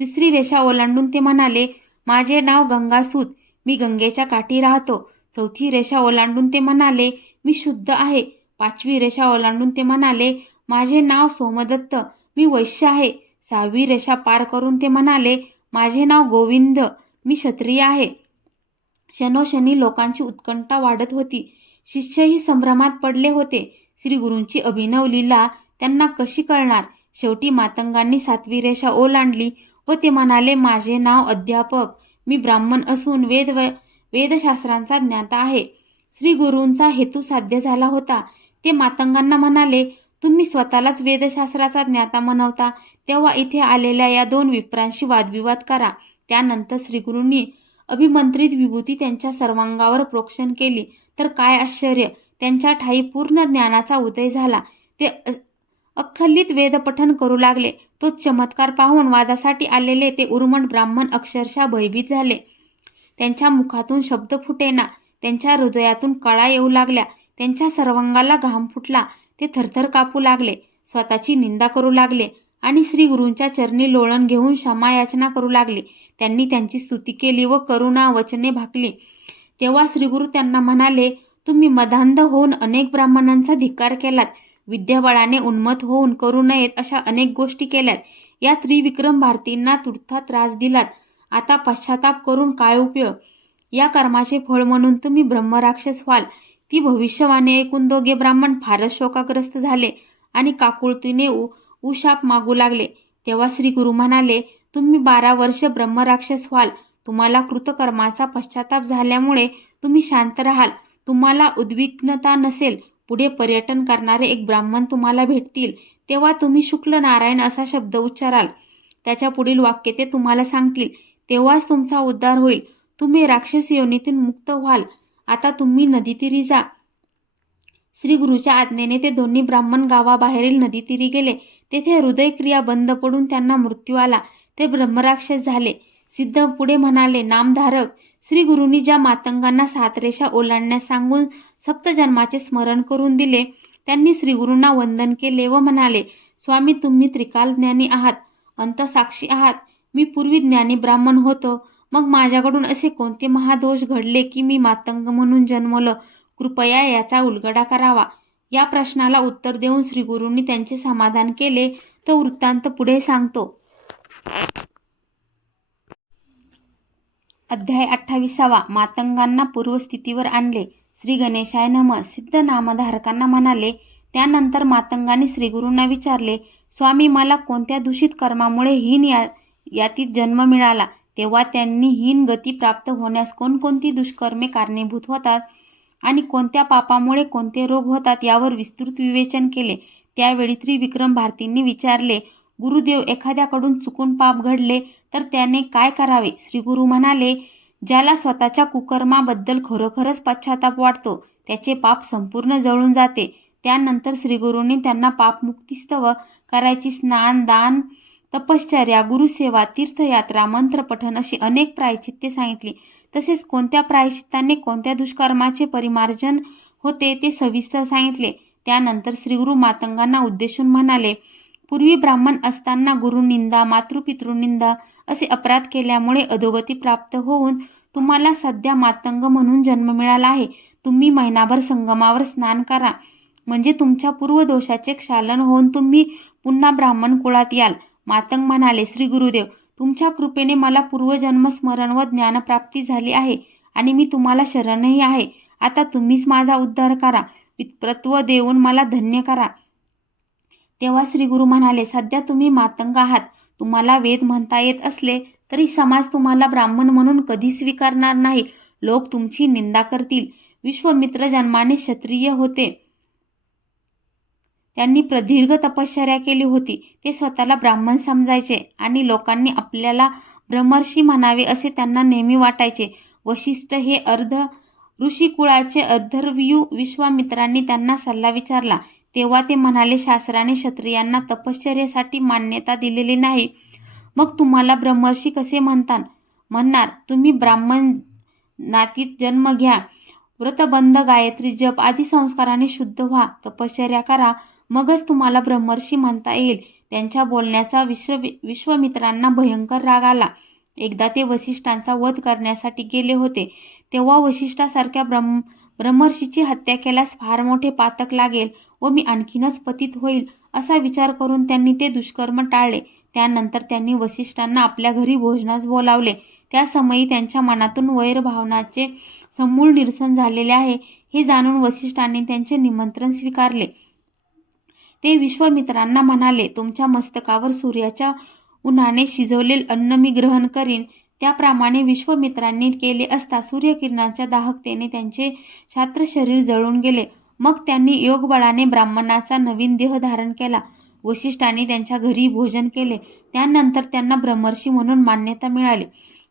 तिसरी रेषा ओलांडून ते म्हणाले, माझे नाव गंगासूत, मी गंगेच्या काठी राहतो. चौथी रेषा ओलांडून ते म्हणाले, मी शुद्ध आहे. 5वी रेषा ओलांडून ते म्हणाले, माझे नाव सोमदत्त, मी वैश्य आहे. 6वी रेषा पार करून ते म्हणाले, माझे नाव गोविंद, मी क्षत्रिय आहे. क्षणोक्षणी लोकांची उत्कंठा वाढत होती. शिष्यही संभ्रमात पडले होते. श्रीगुरूंची अभिनव लीला त्यांना कशी कळणार? शेवटी मातंगांनी 7वी रेषा ओलांडली व ते म्हणाले, माझे नाव अध्यापक, मी ब्राह्मण असून वेदशास्त्रांचा ज्ञाता आहे. श्रीगुरूंचा हेतू साध्य झाला होता. ते मातंगांना म्हणाले, तुम्ही स्वतःलाच वेदशास्त्राचा ज्ञाता म्हणवता, तेव्हा इथे आलेल्या या 2 विप्रांशी वादविवाद करा. त्यानंतर श्रीगुरूंनी अभिमंत्रित विभूती त्यांच्या सर्वांगावर प्रोक्षण केली. तर काय आश्चर्य, त्यांच्या ठायी पूर्ण ज्ञानाचा उदय झाला. ते अखल्लित वेदपठण करू लागले. तो चमत्कार पाहून वादासाठी आलेले ते उर्मट ब्राह्मण अक्षरशः भयभीत झाले. त्यांच्या मुखातून शब्द फुटेना, त्यांच्या हृदयातून कळा येऊ लागल्या, त्यांच्या सर्वांगाला घाम फुटला. ते थरथर कापू लागले, स्वतःची निंदा करू लागले आणि श्रीगुरूंच्या चरणी लोळण घेऊन क्षमायाचना करू लागले. त्यांनी त्यांची स्तुती केली व करुणा वचने भाकली. तेव्हा श्रीगुरू त्यांना म्हणाले, तुम्ही मदांध होऊन अनेक ब्राह्मणांचा धिक्कार केलात. विद्याबळाने उन्मत्त होऊन करू नयेत अशा अनेक गोष्टी केल्यात. या त्रिविक्रम भारतींना तुर्था त्रास दिलात. आता पश्चाताप करून काय उपयोग? या कर्माचे फळ म्हणून तुम्ही ब्रह्मराक्षस व्हाल. ती भविष्यवाणी ऐकून दोघे ब्राह्मण फारच शोकाग्रस्त झाले आणि काकुळतीने उशाप मागू लागले. तेव्हा श्री गुरु म्हणाले, तुम्ही 12 वर्ष ब्रह्मराक्षस व्हाल. तुम्हाला कृतकर्माचा पश्चाताप झाल्यामुळे तुम्ही शांत राहाल. तुम्हाला उद्विग्नता नसेल. पुढे पर्यटन करणारे एक ब्राह्मण तुम्हाला भेटतील. तेव्हा तुम्ही शुक्ल नारायण असा शब्द उच्चाराल. त्याच्या पुढील वाक्य ते तुम्हाला सांगतील. तेव्हाच तुमचा उद्धार होईल. तुम्ही राक्षस योनीतून मुक्त व्हाल. आता तुम्ही नदीतीरी जा. श्री गुरुच्या आज्ञेने ते दोन्ही ब्राह्मण गावाबाहेरील नदीतीरी गेले. तेथे हृदयक्रिया बंद पडून त्यांना मृत्यू आला. ते ब्रह्मराक्षस झाले. सिद्ध पुढे म्हणाले, नामधारक, श्री गुरूंनी ज्या मातंगांना 7 रेषा ओलांडण्यास सांगून सप्तजन्माचे स्मरण करून दिले, त्यांनी श्रीगुरूंना वंदन केले व म्हणाले, स्वामी, तुम्ही त्रिकाल ज्ञानी आहात, अंतसाक्षी आहात. मी पूर्वी ज्ञानी ब्राह्मण होतो. मग माझ्याकडून असे कोणते महादोष घडले की मी मातंग म्हणून जन्मलो? कृपया याचा उलगडा करावा. या प्रश्नाला उत्तर देऊन श्रीगुरूंनी त्यांचे समाधान केले. तो वृत्तांत पुढे सांगतो. अध्याय 28. मातंगांना पूर्वस्थितीवर आणले. श्री गणेशाय नमः. सिद्ध नामधारकांना म्हणाले. त्यानंतर मातंगांनी श्रीगुरूंना विचारले, स्वामी, मला कोणत्या दूषित कर्मामुळे हीन यातीत जन्म मिळाला? तेव्हा त्यांनी हीन गती प्राप्त होण्यास कोणकोणती दुष्कर्मे कारणीभूत होतात आणि कोणत्या पापामुळे कोणते रोग होतात यावर विस्तृत विवेचन केले. त्यावेळी त्रिविक्रम भारतींनी विचारले, गुरुदेव, एखाद्याकडून चुकून पाप घडले तर त्याने काय करावे? श्रीगुरू म्हणाले, ज्याला स्वतःच्या कुकर्माबद्दल खरोखरच पश्चाताप वाटतो त्याचे पाप संपूर्ण जळून जाते. त्यानंतर श्रीगुरूंनी त्यांना पापमुक्तीस्तव करायची स्नान, दान, तपश्चर्या, गुरुसेवा, तीर्थयात्रा, मंत्रपठण अशी अनेक प्रायश्चित्ते सांगितली. तसेच कोणत्या प्रायश्चित्ताने कोणत्या दुष्कर्माचे परिमार्जन होते ते सविस्तर सांगितले. त्यानंतर श्रीगुरू मातंगांना उद्देशून म्हणाले, पूर्वी ब्राह्मण असताना गुरुनिंदा, मातृपितृनिंदा असे अपराध केल्यामुळे अधोगती प्राप्त होऊन तुम्हाला सध्या मातंग म्हणून जन्म मिळाला आहे. तुम्ही महिनाभर संगमावर स्नान करा, म्हणजे तुमच्या पूर्वदोषाचे क्षालन होऊन तुम्ही पुन्हा ब्राह्मण कुळात याल. मातंग म्हणाले, श्री गुरुदेव, तुमच्या कृपेने मला पूर्वजन्म स्मरण व ज्ञानप्राप्ती झाली आहे आणि मी तुम्हाला शरणही आहे. आता तुम्हीच माझा उद्धार करा. विप्रत्व देऊन मला धन्य करा. तेव्हा श्रीगुरू म्हणाले, सध्या तुम्ही मातंग आहात. तुम्हाला वेद म्हणता येत असले तरी समाज तुम्हाला ब्राह्मण म्हणून कधी स्वीकारणार नाही. लोक तुमची निंदा करतील. विश्वामित्र जन्माने क्षत्रिय होते. त्यांनी प्रदीर्घ तपश्चर्या केली होती. ते स्वतःला ब्राह्मण समजायचे आणि लोकांनी आपल्याला ब्रह्मर्षी म्हणावे असे त्यांना नेहमी वाटायचे. वशिष्ठ हे अर्ध ऋषिकुळाचे अधर्वयू विश्वामित्रांनी त्यांना सल्ला विचारला. तेव्हा ते म्हणाले, शास्त्राने क्षत्रियांना तपश्चर्येसाठी मान्यता दिलेली नाही. मग तुम्हाला ब्रह्मर्षी कसे म्हणणार? तुम्ही ब्राह्मण नातीत जन्म घ्या. व्रतबंध, गायत्री जप आदी संस्काराने शुद्ध व्हा. तपश्चर्या करा. मगच तुम्हाला ब्रह्मर्षी म्हणता येईल. त्यांच्या बोलण्याचा विश्वामित्रांना भयंकर राग आला. एकदा ते वसिष्ठांचा वध करण्यासाठी गेले होते. तेव्हा वसिष्ठासारख्या ब्रह्मर्षीची हत्या केल्यास फार मोठे पातक लागेल व मी आणखीनच पतित होईल असा विचार करून त्यांनी ते दुष्कर्म टाळले. त्यानंतर त्यांनी वसिष्ठांना आपल्या घरी भोजनास बोलावले. त्या समयी त्यांच्या मनातून वैरभावनाचे समूळ निरसन झालेले आहे हे जाणून वसिष्ठांनी त्यांचे निमंत्रण स्वीकारले. ते विश्वामित्रांना म्हणाले, तुमच्या मस्तकावर सूर्याच्या उन्हाने शिजवलेले अन्न मी ग्रहण करीन. त्याप्रमाणे विश्वामित्रांनी केले असता सूर्यकिरणांच्या दाहकतेने त्यांचे क्षात्र शरीर जळून गेले. मग त्यांनी योगबळाने ब्राह्मणाचा नवीन देह धारण केला. वसिष्ठांनी त्यांच्या घरी भोजन केले. त्यानंतर त्यांना ब्रह्मर्षी म्हणून मान्यता मिळाली.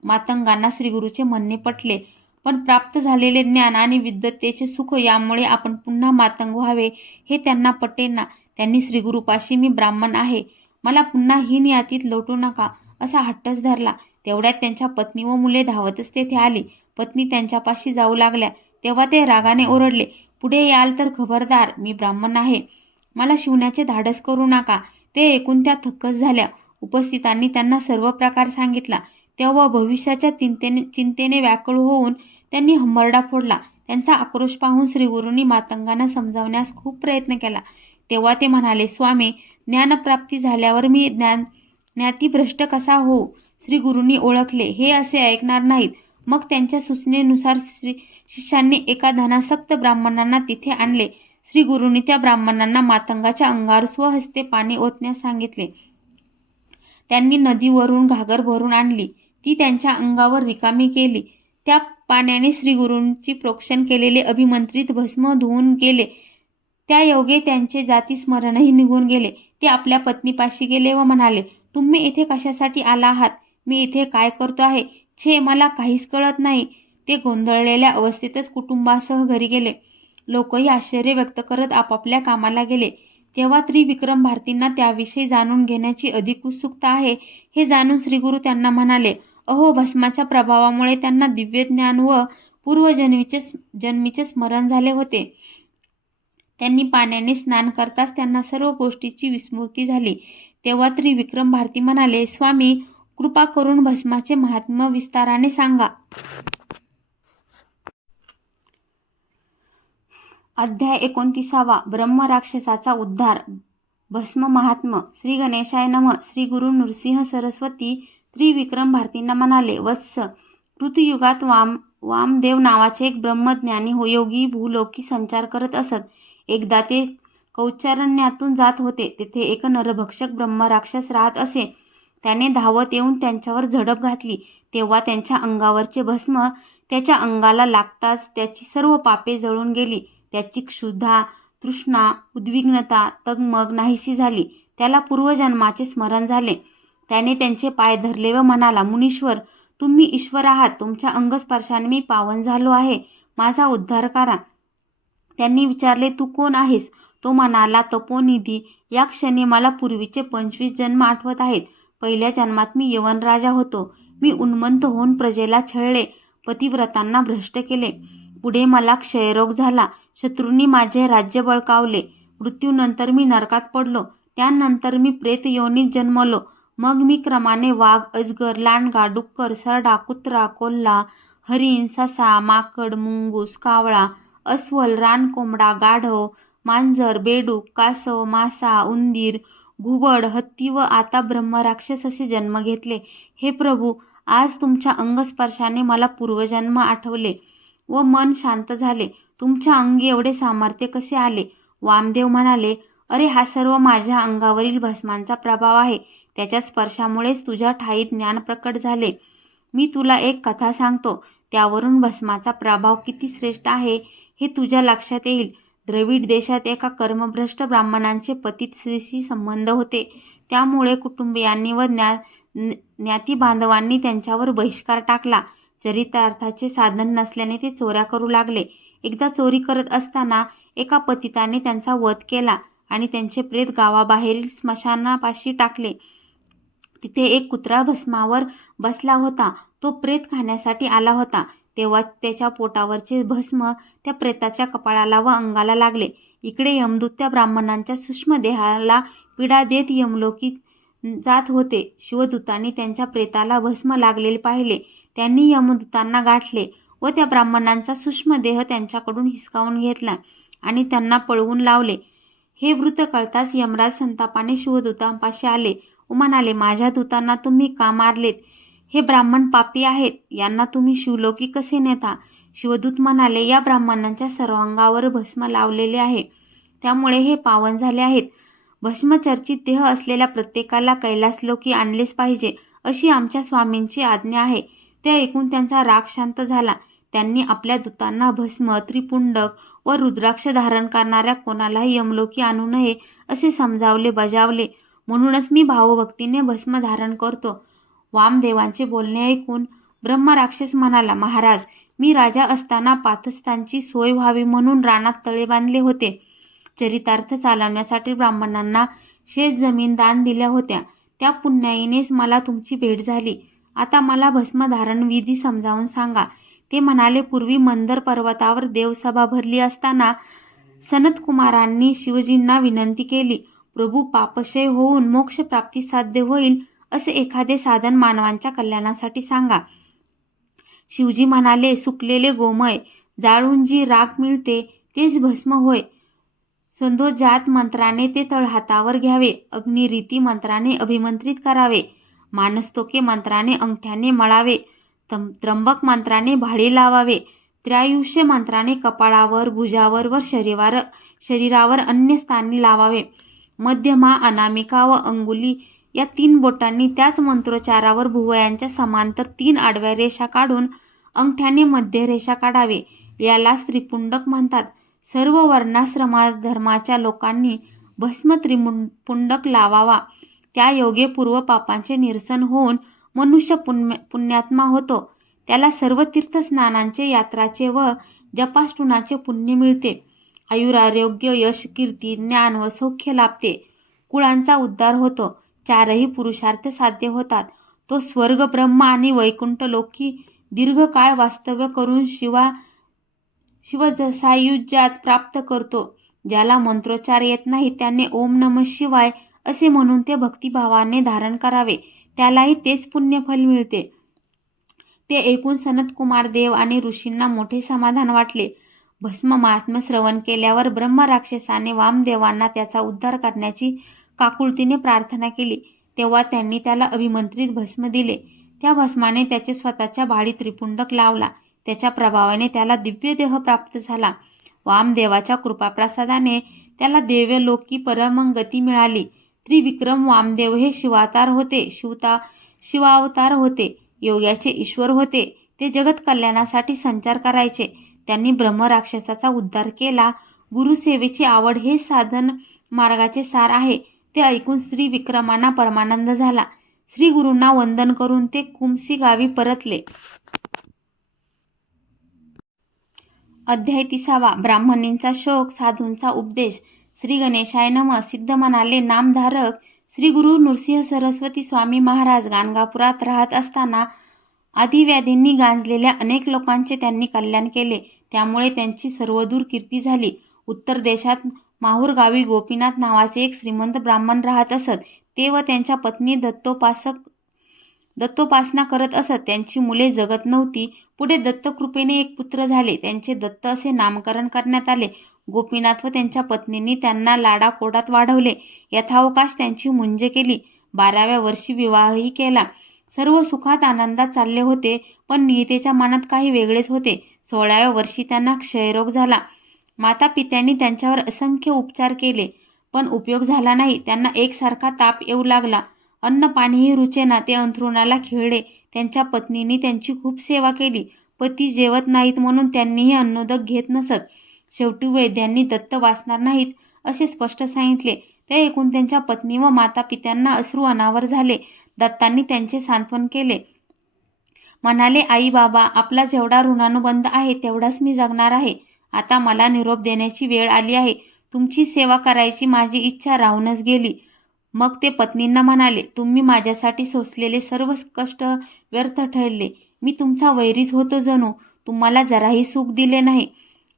मातंगांना श्रीगुरूचे म्हणणे पटले, पण प्राप्त झालेले ज्ञान आणि विद्वत्तेचे सुख यामुळे आपण पुन्हा मातंग व्हावे हे त्यांना पटेना. त्यांनी श्रीगुरूपाशी मी ब्राह्मण आहे, मला पुन्हा हीन यातीत लोटू नका असा हट्टच धरला. तेवढ्यात त्यांच्या पत्नी व मुले धावतच तेथे आली. पत्नी त्यांच्यापाशी जाऊ लागल्या. तेव्हा ते रागाने ओरडले, पुढे याल तर खबरदार, मी ब्राह्मण आहे, मला शिवण्याचे धाडस करू नका. ते ऐकून त्या थक्कच झाल्या. उपस्थितांनी त्यांना सर्व प्रकार सांगितला. तेव्हा भविष्याच्या चिंतेने व्याकुळ होऊन त्यांनी हंबरडा फोडला. त्यांचा आक्रोश पाहून श्रीगुरूंनी मातंगांना समजावण्यास खूप प्रयत्न केला. तेव्हा ते म्हणाले, स्वामी, ज्ञानप्राप्ती झाल्यावर मी ज्ञातिभ्रष्ट कसा होऊ? श्री गुरूंनी ओळखले, हे असे ऐकणार नाहीत. मग त्यांच्या सूचनेनुसार शिष्यांनी एका धनासक्त ब्राह्मणांना तिथे आणले. श्री गुरूंनी त्या ब्राह्मणांना मातंगाच्या अंगावर स्वहस्ते पाणी ओतण्यास सांगितले. त्यांनी नदीवरून घागर भरून आणली. ती त्यांच्या अंगावर रिकामी केली. त्या पाण्याने श्री गुरूंची प्रोक्षण केलेले अभिमंत्रित भस्म धुवून गेले. त्या योगे त्यांचे जातीस्मरणही निघून गेले. ते आपल्या पत्नीपाशी गेले व म्हणाले, तुम्ही इथे कशासाठी आला आहात? मी इथे काय करतो आहे? छे, मला काहीच कळत नाही. ते गोंधळलेल्या अवस्थेतच कुटुंबासह घरी गेले. लोकही आश्चर्य व्यक्त करत आपापल्या कामाला गेले. तेव्हा त्रिविक्रम भारतींना त्याविषयी जाणून घेण्याची अधिक उत्सुकता आहे हे जाणून श्रीगुरू त्यांना म्हणाले, अहो, भस्माच्या प्रभावामुळे त्यांना दिव्य ज्ञान व जन्मीचे स्मरण झाले होते. त्यांनी पाण्याने स्नान करताच त्यांना सर्व गोष्टीची विस्मृती झाली. तेव्हा त्रिविक्रम भारती म्हणाले, स्वामी, कृपा करून भस्माचे महात्म्य विस्ताराने सांगा. अध्याय 29. ब्रह्मराक्षसाचा उद्धार. भस्म महात्म्य. श्री गणेशाय नमः. श्री गुरु नृसिंह सरस्वती त्रिविक्रम भारतींना म्हणाले, वत्स, ऋतुयुगात वामदेव नावाचे एक ब्रह्मज्ञानी योगी भूलोकी संचार करत असत. एकदा ते कौचारण्यातून जात होते. तेथे एक नरभक्षक ब्रह्मराक्षस राहत असे. त्याने धावत येऊन त्यांच्यावर झडप घातली. तेव्हा त्यांच्या अंगावरचे भस्म त्याच्या अंगाला लागताच त्याची सर्व पापे जळून गेली. त्याची क्षुधा, तृष्णा, उद्विग्नता, तगमग नाहीशी झाली. त्याला पूर्वजन्माचे स्मरण झाले. त्याने त्यांचे पाय धरले व म्हणाला, मुनीश्वर, तुम्ही ईश्वर आहात. तुमच्या अंगस्पर्शाने मी पावन झालो आहे. माझा उद्धार करा. त्यांनी विचारले, तू कोण आहेस? तो म्हणाला, तपोनिधी. या क्षणी मला पूर्वीचे 25 जन्म आठवत आहेत. पहिल्या जन्मात मी यवनराजा होतो. मी उन्मत्त होऊन प्रजेला छळले, पतिव्रतांना भ्रष्ट केले. पुढे मला क्षयरोग झाला. शत्रूंनी माझे राज्य बळकावले. मृत्यूनंतर मी नरकात पडलो. त्यानंतर मी प्रेत योनीत जन्मलो. मग मी क्रमाने वाघ, अजगर, लांडगा, डुक्कर, सरडा, कुत्रा, कोल्हा, हरिण, ससा, माकड, मुंगूस, कावळा, अस्वल, रानकोंबडा, गाढव, मांजर, बेडूक, कासव, मासा, उंदीर, घुबड, हत्ती व आता ब्रह्मराक्षस असे जन्म घेतले. हे प्रभू, आज तुमच्या अंगस्पर्शाने मला पूर्वजन्म आठवले व मन शांत झाले. तुमच्या अंगी एवढे सामर्थ्य कसे आले? वामदेव म्हणाले, अरे, हा सर्व माझ्या अंगावरील भस्मांचा प्रभाव आहे. त्याच्या स्पर्शामुळेच तुझ्या ठायी ज्ञान प्रकट झाले. मी तुला एक कथा सांगतो. त्यावरून भस्माचा प्रभाव किती श्रेष्ठ आहे हे तुझ्या लक्षात येईल. द्रविड देशात एका कर्मभ्रष्ट ब्राह्मणांचे पतित स्त्रीशी संबंध होते. त्यामुळे कुटुंबियांनी व ज्ञाती बांधवांनी त्यांच्यावर बहिष्कार टाकला. चरितार्थाचे साधन नसल्याने ते चोऱ्या करू लागले. एकदा चोरी करत असताना एका पतिताने त्यांचा वध केला आणि त्यांचे प्रेत गावाबाहेरील स्मशानापाशी टाकले. तिथे एक कुत्रा भस्मावर बसला होता. तो प्रेत खाण्यासाठी आला होता. तेव्हा त्याच्या पोटावरचे भस्म त्या प्रेताच्या कपाळाला व अंगाला लागले. इकडे यमदूत त्या ब्राह्मणांच्या सूक्ष्म देहाला पीडा देत यमलोकी जात होते. शिवदूतांनी त्यांच्या प्रेताला भस्म लागलेले पाहिले. त्यांनी यमदूतांना गाठले व त्या ब्राह्मणांचा सूक्ष्म देह त्यांच्याकडून हिसकावून घेतला आणि त्यांना पळवून लावले. हे वृत्त कळताच यमराज संतापाने शिवदूतांपाशी आले व म्हणाले, माझ्या दूतांना तुम्ही का मारलेत? हे ब्राह्मण पापी आहेत. यांना तुम्ही शिवलोकी कसे नेता? शिवदूत म्हणाले, या ब्राह्मणांच्या सर्वांगावर भस्म लावलेले आहे, त्यामुळे हे पावन झाले आहेत. भस्मचर्चित देह असलेल्या प्रत्येकाला कैलासलोकी आणलेच पाहिजे, अशी आमच्या स्वामींची आज्ञा आहे. ते ऐकून त्यांचा राग शांत झाला. त्यांनी आपल्या दूतांना भस्म, त्रिपुंडक व रुद्राक्ष धारण करणाऱ्या कोणालाही यमलोकी आणू नये असे समजावले, बजावले. म्हणूनच मी भावभक्तीने भस्म धारण करतो. वामदेवांचे बोलणे ऐकून ब्रह्मराक्षस म्हणाला, महाराज, मी राजा असताना पाथस्थानची सोय व्हावी म्हणून रानात तळे बांधले होते. चरितार्थ चालवण्यासाठी ब्राह्मणांना शेत जमीन दान दिल्या होत्या. त्या पुण्याईनेच मला तुमची भेट झाली. आता मला भस्मधारण विधी समजावून सांगा. ते म्हणाले, पूर्वी मंदर पर्वतावर देवसभा भरली असताना सनतकुमारांनी शिवजींना विनंती केली, प्रभू, पापक्षय होऊन मोक्षप्राप्ती साध्य होईल असे एखादे साधन मानवांच्या कल्याणासाठी सांगा. शिवजी म्हणाले, सुकलेले गोमय जाळून जी राख मिळते तेच भस्म होय. संधोजात मंत्राने ते तळहातावर घ्यावे, अग्निरीती मंत्राने अभिमंत्रित करावे, मानस्तोके मंत्राने अंगठ्याने मळावे, त्र्यंबक मंत्राने भाळी लावावे, त्रयायुष्य मंत्राने कपाळावर, भुजावर व शरीरावर अन्य स्थानी लावावे. मध्यमा, अनामिका व अंगुली या 3 बोटांनी त्याच मंत्रोच्चारावर भुवयांच्या समांतर 3 आडव्या रेषा काढून अंगठ्याने मध्यरेषा काढावे. याला त्रिपुंडक म्हणतात. सर्व वर्णाश्रमाधर्माच्या लोकांनी भस्म त्रिपुंडक लावावा. त्या योगे पूर्व पापांचे निरसन होऊन मनुष्य पुण्यात्मा होतो. त्याला सर्व तीर्थस्नानांचे, यात्राचे व जपाष्टुनाचे पुण्य मिळते. आयुरारोग्य, यश, कीर्ती, ज्ञान व सौख्य लाभते. कुळांचा उद्धार होतो. 4ही पुरुषार्थ साध्य होतात. तो स्वर्ग, ब्रह्म आणि वैकुंठ लोकी दीर्घकाळ वास्तव्य करून शिवसायुज्यात प्राप्त करतो. ज्याला मंत्रोच्चार येत नाही त्याने ओम नमः शिवाय असे म्हणून ते भक्तिभावाने धारण करावे. त्यालाही तेच पुण्यफल मिळते. ते ऐकून सनतकुमार देव आणि ऋषींना मोठे समाधान वाटले. भस्म महात्म्य श्रवण केल्यावर ब्रह्मराक्षसाने वामदेवांना त्याचा उद्धार करण्याची काकुळतीने प्रार्थना केली. तेव्हा त्यांनी त्याला अभिमंत्रित भस्म दिले. त्या भस्माने त्याचे स्वतःच्या भाळी त्रिपुंडक लावला. त्याच्या प्रभावाने त्याला दिव्य देह प्राप्त झाला. वामदेवाच्या कृपाप्रसादाने त्याला देवलोकी परमगती मिळाली. त्रिविक्रम वामदेव हे शिवावतार होते. योग्याचे ईश्वर होते. ते जगत कल्याणासाठी संचार करायचे. त्यांनी ब्रह्मराक्षसाचा उद्धार केला. गुरुसेवेची आवड हे साधन मार्गाचे सार आहे. ते ऐकून श्री विक्रमांना परमानंद झाला. श्री गुरूंना वंदन करून ते कुमसी गावी परतले. अध्याय 30. ब्राह्मणींचा शोक, साधूंचा उपदेश. श्री गणेशाय नमः. सिद्ध म्हणाले, नामधारक श्री गुरु नृसिंह सरस्वती स्वामी महाराज गाणगापुरात राहत असताना आदिव्याधींनी गांजलेल्या अनेक लोकांचे त्यांनी कल्याण केले. त्यामुळे त्यांची सर्वदूर कीर्ती झाली. उत्तर देशात माहूर गावी गोपीनाथ नावाचे एक श्रीमंत ब्राह्मण राहत असत. ते व त्यांच्या पत्नी दत्तोपासना करत असत. त्यांची मुले जगत नव्हती. पुढे दत्तकृपेने एक पुत्र झाले. त्यांचे दत्त असे नामकरण करण्यात आले. गोपीनाथ व त्यांच्या पत्नींनी त्यांना लाडाकोडात वाढवले. यथावकाश त्यांची मुंज केली. 12व्या वर्षी विवाहही केला. सर्व सुखात आनंदात चालले होते. पण नियतीच्या मनात काही वेगळेच होते. 16व्या वर्षी त्यांना क्षयरोग झाला. माता पित्यांनी त्यांच्यावर असंख्य उपचार केले, पण उपयोग झाला नाही. त्यांना एकसारखा ताप येऊ लागला. अन्न पाणीही रुचेना. ते अंथरुणाला खिळले. त्यांच्या पत्नींनी त्यांची खूप सेवा केली. पती जेवत नाहीत म्हणून त्यांनीही अन्नोदक घेत नसत. शेवटी वैद्यांनी दत्त वाचणार नाहीत असे स्पष्ट सांगितले. ते ऐकून त्यांच्या पत्नी व माता पित्यांना अश्रू अनावर झाले. दत्तांनी त्यांचे सांत्वन केले. म्हणाले, आई बाबा, आपला जेवढा ऋणानुबंध आहे तेवढाच मी जगणार आहे. आता मला निरोप देण्याची वेळ आली आहे. तुमची सेवा करायची माझी इच्छा राहूनच गेली. मग ते पत्नींना म्हणाले, तुम्ही माझ्यासाठी सोसलेले सर्व कष्ट व्यर्थ ठरले. मी तुमचा वैरीच होतो जणू. तुम्हाला जराही सुख दिले नाही.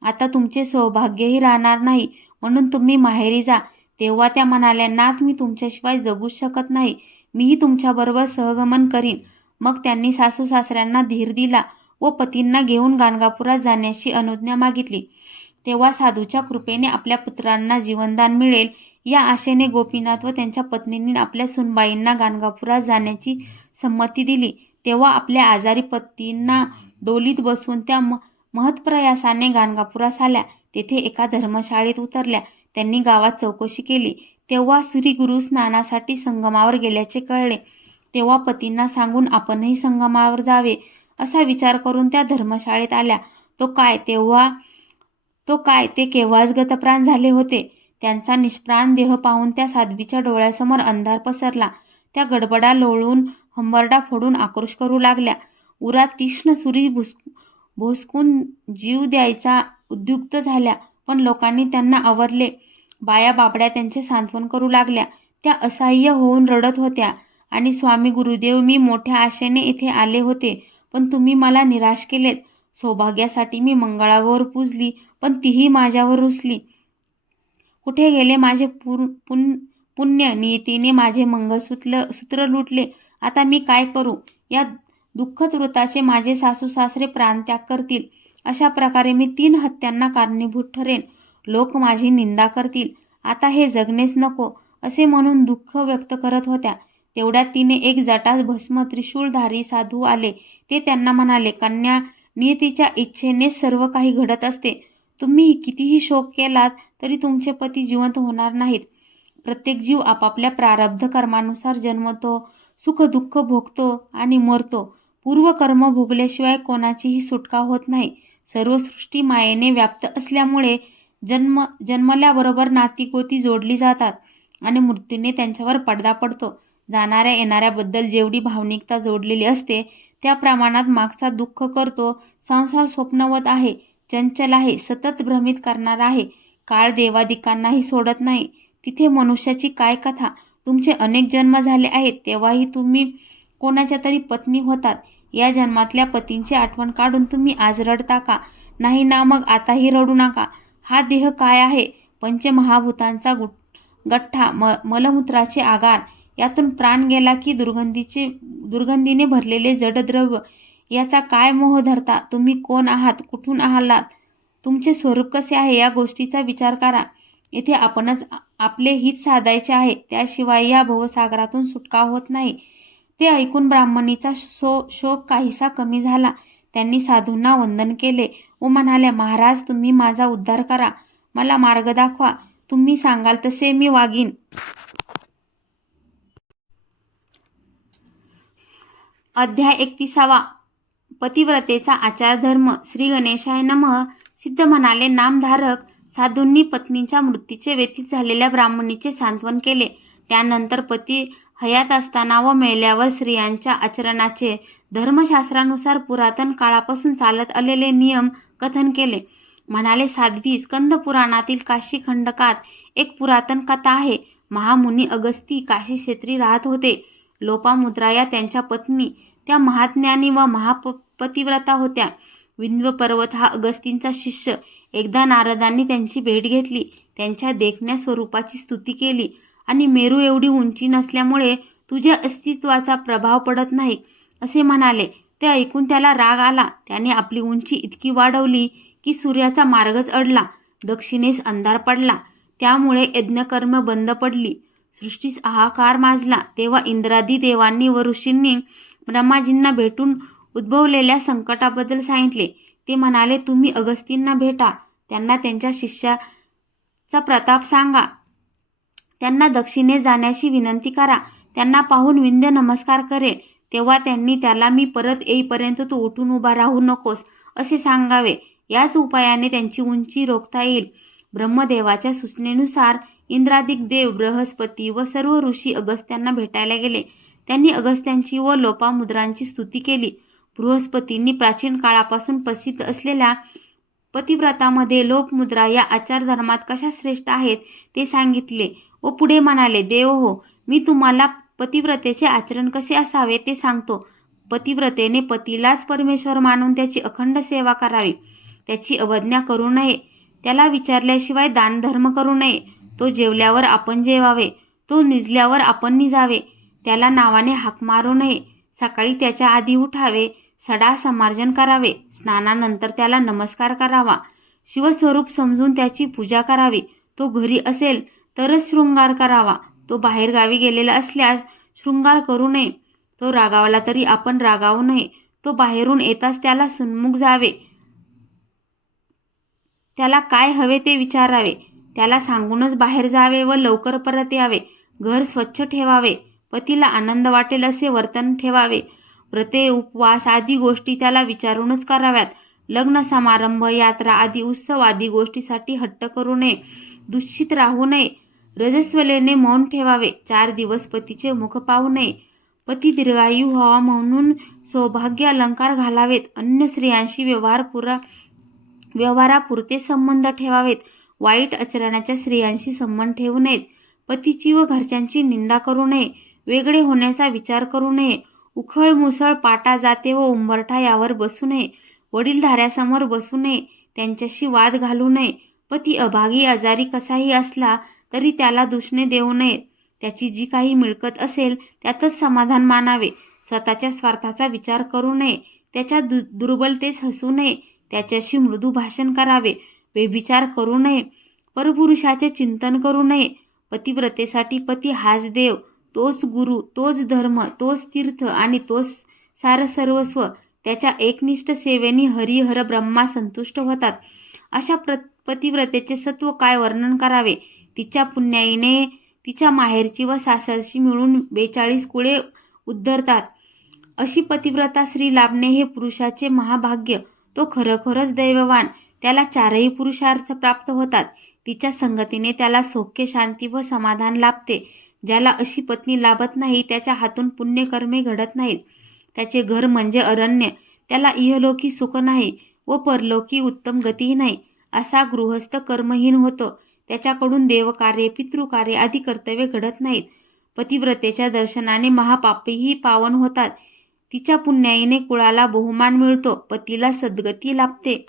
आता तुमचे सौभाग्यही राहणार नाही, म्हणून तुम्ही माहेरी जा. तेव्हा त्या म्हणाल्या, नाथ, मी तुमच्याशिवाय जगूच शकत नाही. मीही तुमच्याबरोबर सहगमन करीन. मग त्यांनी सासू सासऱ्यांना धीर दिला व पतींना घेऊन गाणगापुरात जाण्याची अनुज्ञा मागितली. तेव्हा साधूच्या कृपेने आपल्या पुत्रांना जीवनदान मिळेल या आशेने गोपीनाथ व त्यांच्या पत्नींनी आपल्या सुनबाईंना गाणगापुरात जाण्याची संमती दिली. तेव्हा आपल्या आजारी पतींना डोलीत बसवून त्या महत्प्रयासाने गाणगापुरास आल्या. तेथे एका धर्मशाळेत उतरल्या. त्यांनी गावात चौकशी केली. तेव्हा श्री गुरु स्नानासाठी संगमावर गेल्याचे कळले. तेव्हा पतींना सांगून आपणही संगमावर जावे असा विचार करून त्या धर्मशाळेत आल्या. तो काय ते केव्हाच गतप्राण झाले होते. त्यांचा निष्प्राण देह पाहून त्या साध्वीच्या डोळ्यासमोर अंधार पसरला. त्या गडबडा लोळून हंबरडा फोडून आक्रोश करू लागल्या. उरात तीक्ष्ण सुरी भोसकून जीव द्यायचा उद्युक्त झाल्या, पण लोकांनी त्यांना आवरले. बाया बाबड्या त्यांचे सांत्वन करू लागल्या. त्या असहाय्य होऊन रडत होत्या आणि स्वामी गुरुदेव, मी मोठ्या आशेने इथे आले होते, पण तुम्ही मला निराश केलेत. सौभाग्यासाठी मी मंगळागौर पूजली, पण तीही माझ्यावर रुसली. कुठे गेले माझे पुण्य? नियतीने माझे मंगळसूत्र लुटले. आता मी काय करू? या दुःखद वृत्ताचे माझे सासू सासरे प्राणत्याग करतील. अशा प्रकारे मी 3 हत्यांना कारणीभूत ठरेन. लोक माझी निंदा करतील, आता हे जगणेच नको असे म्हणून दुःख व्यक्त करत होत्या. तेवढ्यात तिने एक जटा भस्म त्रिशूलधारी साधू आले. ते त्यांना म्हणाले, कन्या, नियतीच्या इच्छेनेच सर्व काही घडत असते. तुम्ही कितीही शोक केलात तरी तुमचे पती जिवंत होणार नाहीत. प्रत्येक जीव आपापल्या प्रारब्ध कर्मानुसार जन्मतो, सुख दुःख भोगतो आणि मरतो. पूर्वकर्म भोगल्याशिवाय कोणाचीही सुटका होत नाही. सर्व सृष्टी मायेने व्याप्त असल्यामुळे जन्मल्याबरोबर नातीगोती जोडली जातात आणि मृत्यूने त्यांच्यावर पडदा पडतो. जाणाऱ्या येणाऱ्याबद्दल जेवढी भावनिकता जोडलेली असते त्या प्रमाणात मागचा दुःख करतो. संसार स्वप्नवत आहे, चंचल आहे, सतत भ्रमित करणारा आहे. काळ देवादिकांनाही सोडत नाही. तिथे मनुष्याची काय कथा. तुमचे अनेक जन्म झाले आहेत, तेव्हाही तुम्ही कोणाच्या तरी पत्नी होतात. या जन्मातल्या पतींची आठवण काढून तुम्ही आज रडता का? नाही ना, मग आताही रडू नका. हा देह काय आहे? पंचमहाभूतांचा गठ्ठा, मलमूत्राचे आगार. यातून प्राण गेला की दुर्गंधीने भरलेले जडद्रव्य. याचा काय मोह धरता? तुम्ही कोण आहात? कुठून आलात? तुमचे स्वरूप कसे आहे? या गोष्टीचा विचार करा. इथे आपणच आपले हित साधायचे आहे, त्याशिवाय या भवसागरातून सुटका होत नाही. ते ऐकून ब्राह्मणीचा शोक काहीसा कमी झाला. त्यांनी साधूंना वंदन केले व म्हणाल्या, महाराज, तुम्ही माझा उद्धार करा, मला मार्ग दाखवा. तुम्ही सांगाल तसे मी वागीन. अध्याय 31. पतिव्रतेचा आचारधर्म. श्री गणेशाय नमः. सिद्ध म्हणाले, नामधारक साधूंनी पत्नीच्या मृत्यूचे व्यथित झालेल्या ब्राह्मणीचे सांत्वन केले. त्यानंतर पती हयात असताना व मेल्यावर स्त्रियांच्या आचरणाचे धर्मशास्त्रानुसार पुरातन काळापासून चालत आलेले नियम कथन केले. म्हणाले, साध्वी, स्कंद पुराणातील काशी खंडकात एक पुरातन कथा आहे. महामुनी अगस्ती काशी क्षेत्री राहत होते. लोपामुद्रा या त्यांच्या पत्नी त्या महाज्ञानी व महापतिव्रता होत्या. विंध्य पर्वत हा अगस्तींचा शिष्य. एकदा नारदांनी त्यांची भेट घेतली, त्यांच्या देखण्या स्वरूपाची स्तुती केली आणि मेरू एवढी उंची नसल्यामुळे तुझ्या अस्तित्वाचा प्रभाव पडत नाही असे म्हणाले. ते ऐकून त्याला राग आला. त्याने आपली उंची इतकी वाढवली की सूर्याचा मार्गच अडला, दक्षिणेस अंधार पडला. त्यामुळे यज्ञकर्म बंद पडली, सृष्टीस हाहाकार माजला. तेव्हा इंद्रादी देवांनी व ऋषींनी ब्रह्माजींना भेटून उद्भवलेल्या संकटाबद्दल सांगितले. ते म्हणाले, तुम्ही अगस्तींना भेटा, त्यांना त्यांच्या शिष्याचा प्रताप सांगा, त्यांना दक्षिणेस जाण्याची विनंती करा. त्यांना पाहून विंध्य नमस्कार करेल, तेव्हा त्यांनी त्याला मी परत येईपर्यंत तू उठून उभा राहू नकोस असे सांगावे. याच उपायाने त्यांची उंची रोखता येईल. ब्रह्मदेवाच्या सूचनेनुसार इंद्रादिक देव, बृहस्पती व सर्व ऋषी अगस्त्यांना भेटायला गेले. त्यांनी अगस्त्यांची व लोपामुद्रांची स्तुती केली. बृहस्पतींनी प्राचीन काळापासून प्रसिद्ध असलेल्या पतिव्रतामध्ये लोपमुद्रा या आचारधर्मात कशा श्रेष्ठ आहेत ते सांगितले व पुढे म्हणाले, देव हो, मी तुम्हाला पतिव्रतेचे आचरण कसे असावे ते सांगतो. पतिव्रतेने पतीलाच परमेश्वर मानून त्याची अखंड सेवा करावी. त्याची अवज्ञा करू नये. त्याला विचारल्याशिवाय दानधर्म करू नये. तो जेवल्यावर आपण जेवावे, तो निजल्यावर आपण निजावे. त्याला नावाने हाक मारू नये. सकाळी त्याच्या आधी उठावे, सडा समार्जन करावे, स्नानानंतर त्याला नमस्कार करावा, शिवस्वरूप समजून त्याची पूजा करावी. तो घरी असेल तरच शृंगार करावा. तो बाहेरगावी गेलेला असल्यास शृंगार करू नये. तो रागावला तरी आपण रागावू नये. तो बाहेरून येताच त्याला सन्मुख जावे. त्याला काय हवे ते विचारावे. त्याला सांगूनच बाहेर जावे व लवकर परत यावे. घर स्वच्छ ठेवावे. पतीला आनंद वाटेल असे वर्तन ठेवावे. व्रते, उपवास आदी गोष्टी त्याला विचारूनच कराव्यात. लग्न समारंभ, यात्रा आदी उत्सव आदी गोष्टीसाठी हट्ट करू नये. दूषित राहू नये. रजस्वलेने मौन ठेवावे. 4 दिवस पतीचे मुख पाहू नये. पती दीर्घायू व्हावा म्हणून सौभाग्य अलंकार घालावेत. अन्य स्त्रियांशी व्यवहारापुरते संबंध ठेवावेत. वाईट आचरणाच्या स्त्रियांशी संबंध ठेवू नयेत. पतीची व घरच्यांची निंदा करू नये. वेगळे होण्याचा विचार करू नये. उखळ मुसळ, पाटा, जाते व उंबरठा यावर बसू नये. वडीलधाऱ्यासमोर बसू नये. त्यांच्याशी वाद घालू नये. पती अभागी आजारी कसाही असला तरी त्याला दुषणे देऊ नयेत. त्याची जी काही मिळकत असेल त्यातच समाधान मानावे. स्वतःच्या स्वार्थाचा विचार करू नये. त्याच्या दुर्बलतेस हसू नये. त्याच्याशी मृदू भाषण करावे. व्यभिचार करू नये. परपुरुषाचे चिंतन करू नये. पतिव्रतेसाठी पती हाच देव, तोच गुरु, तोच धर्म, तोच तीर्थ आणि तोच सार सर्वस्व. त्याच्या एकनिष्ठ सेवेने हरिहर ब्रह्मा संतुष्ट होतात. अशा पतिव्रतेचे सत्व काय वर्णन करावे. तिच्या पुण्याईने तिच्या माहेरची व सासरची मिळून 42 कुळे उद्धरतात. अशी पतिव्रता स्त्री लाभणे हे पुरुषाचे महाभाग्य. तो खरोखरच दैववान. त्याला चारही पुरुषार्थ प्राप्त होतात. तिच्या संगतीने त्याला सौख्य, शांती व समाधान लाभते. ज्याला अशी पत्नी लाभत नाही त्याच्या हातून पुण्यकर्मे घडत नाहीत. त्याचे घर म्हणजे अरण्य. त्याला इहलोकी सुख नाही व परलोकी उत्तम गतीही नाही. असा गृहस्थ कर्महीन होतो. त्याच्याकडून देवकार्य, पितृकार्य आदी कर्तव्य घडत नाहीत. पतिव्रतेच्या दर्शनाने महापापीही पावन होतात. तिच्या पुण्याईने कुळाला बहुमान मिळतो. पतीला सद्गती लाभते.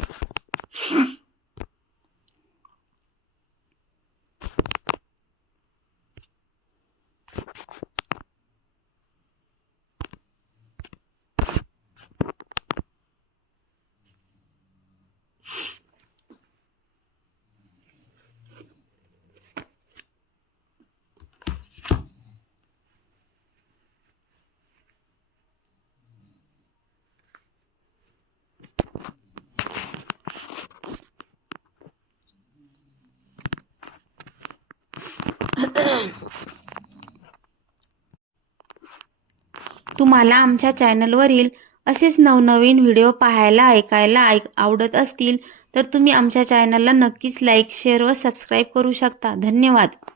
तुम्हाला आमच्या चॅनलवरील असेच नवनवीन व्हिडिओ पाहायला, ऐकायला आवडत असतील तर तुम्ही आमच्या चॅनलला नक्कीच लाईक, शेअर व सबस्क्राईब करू शकता. धन्यवाद.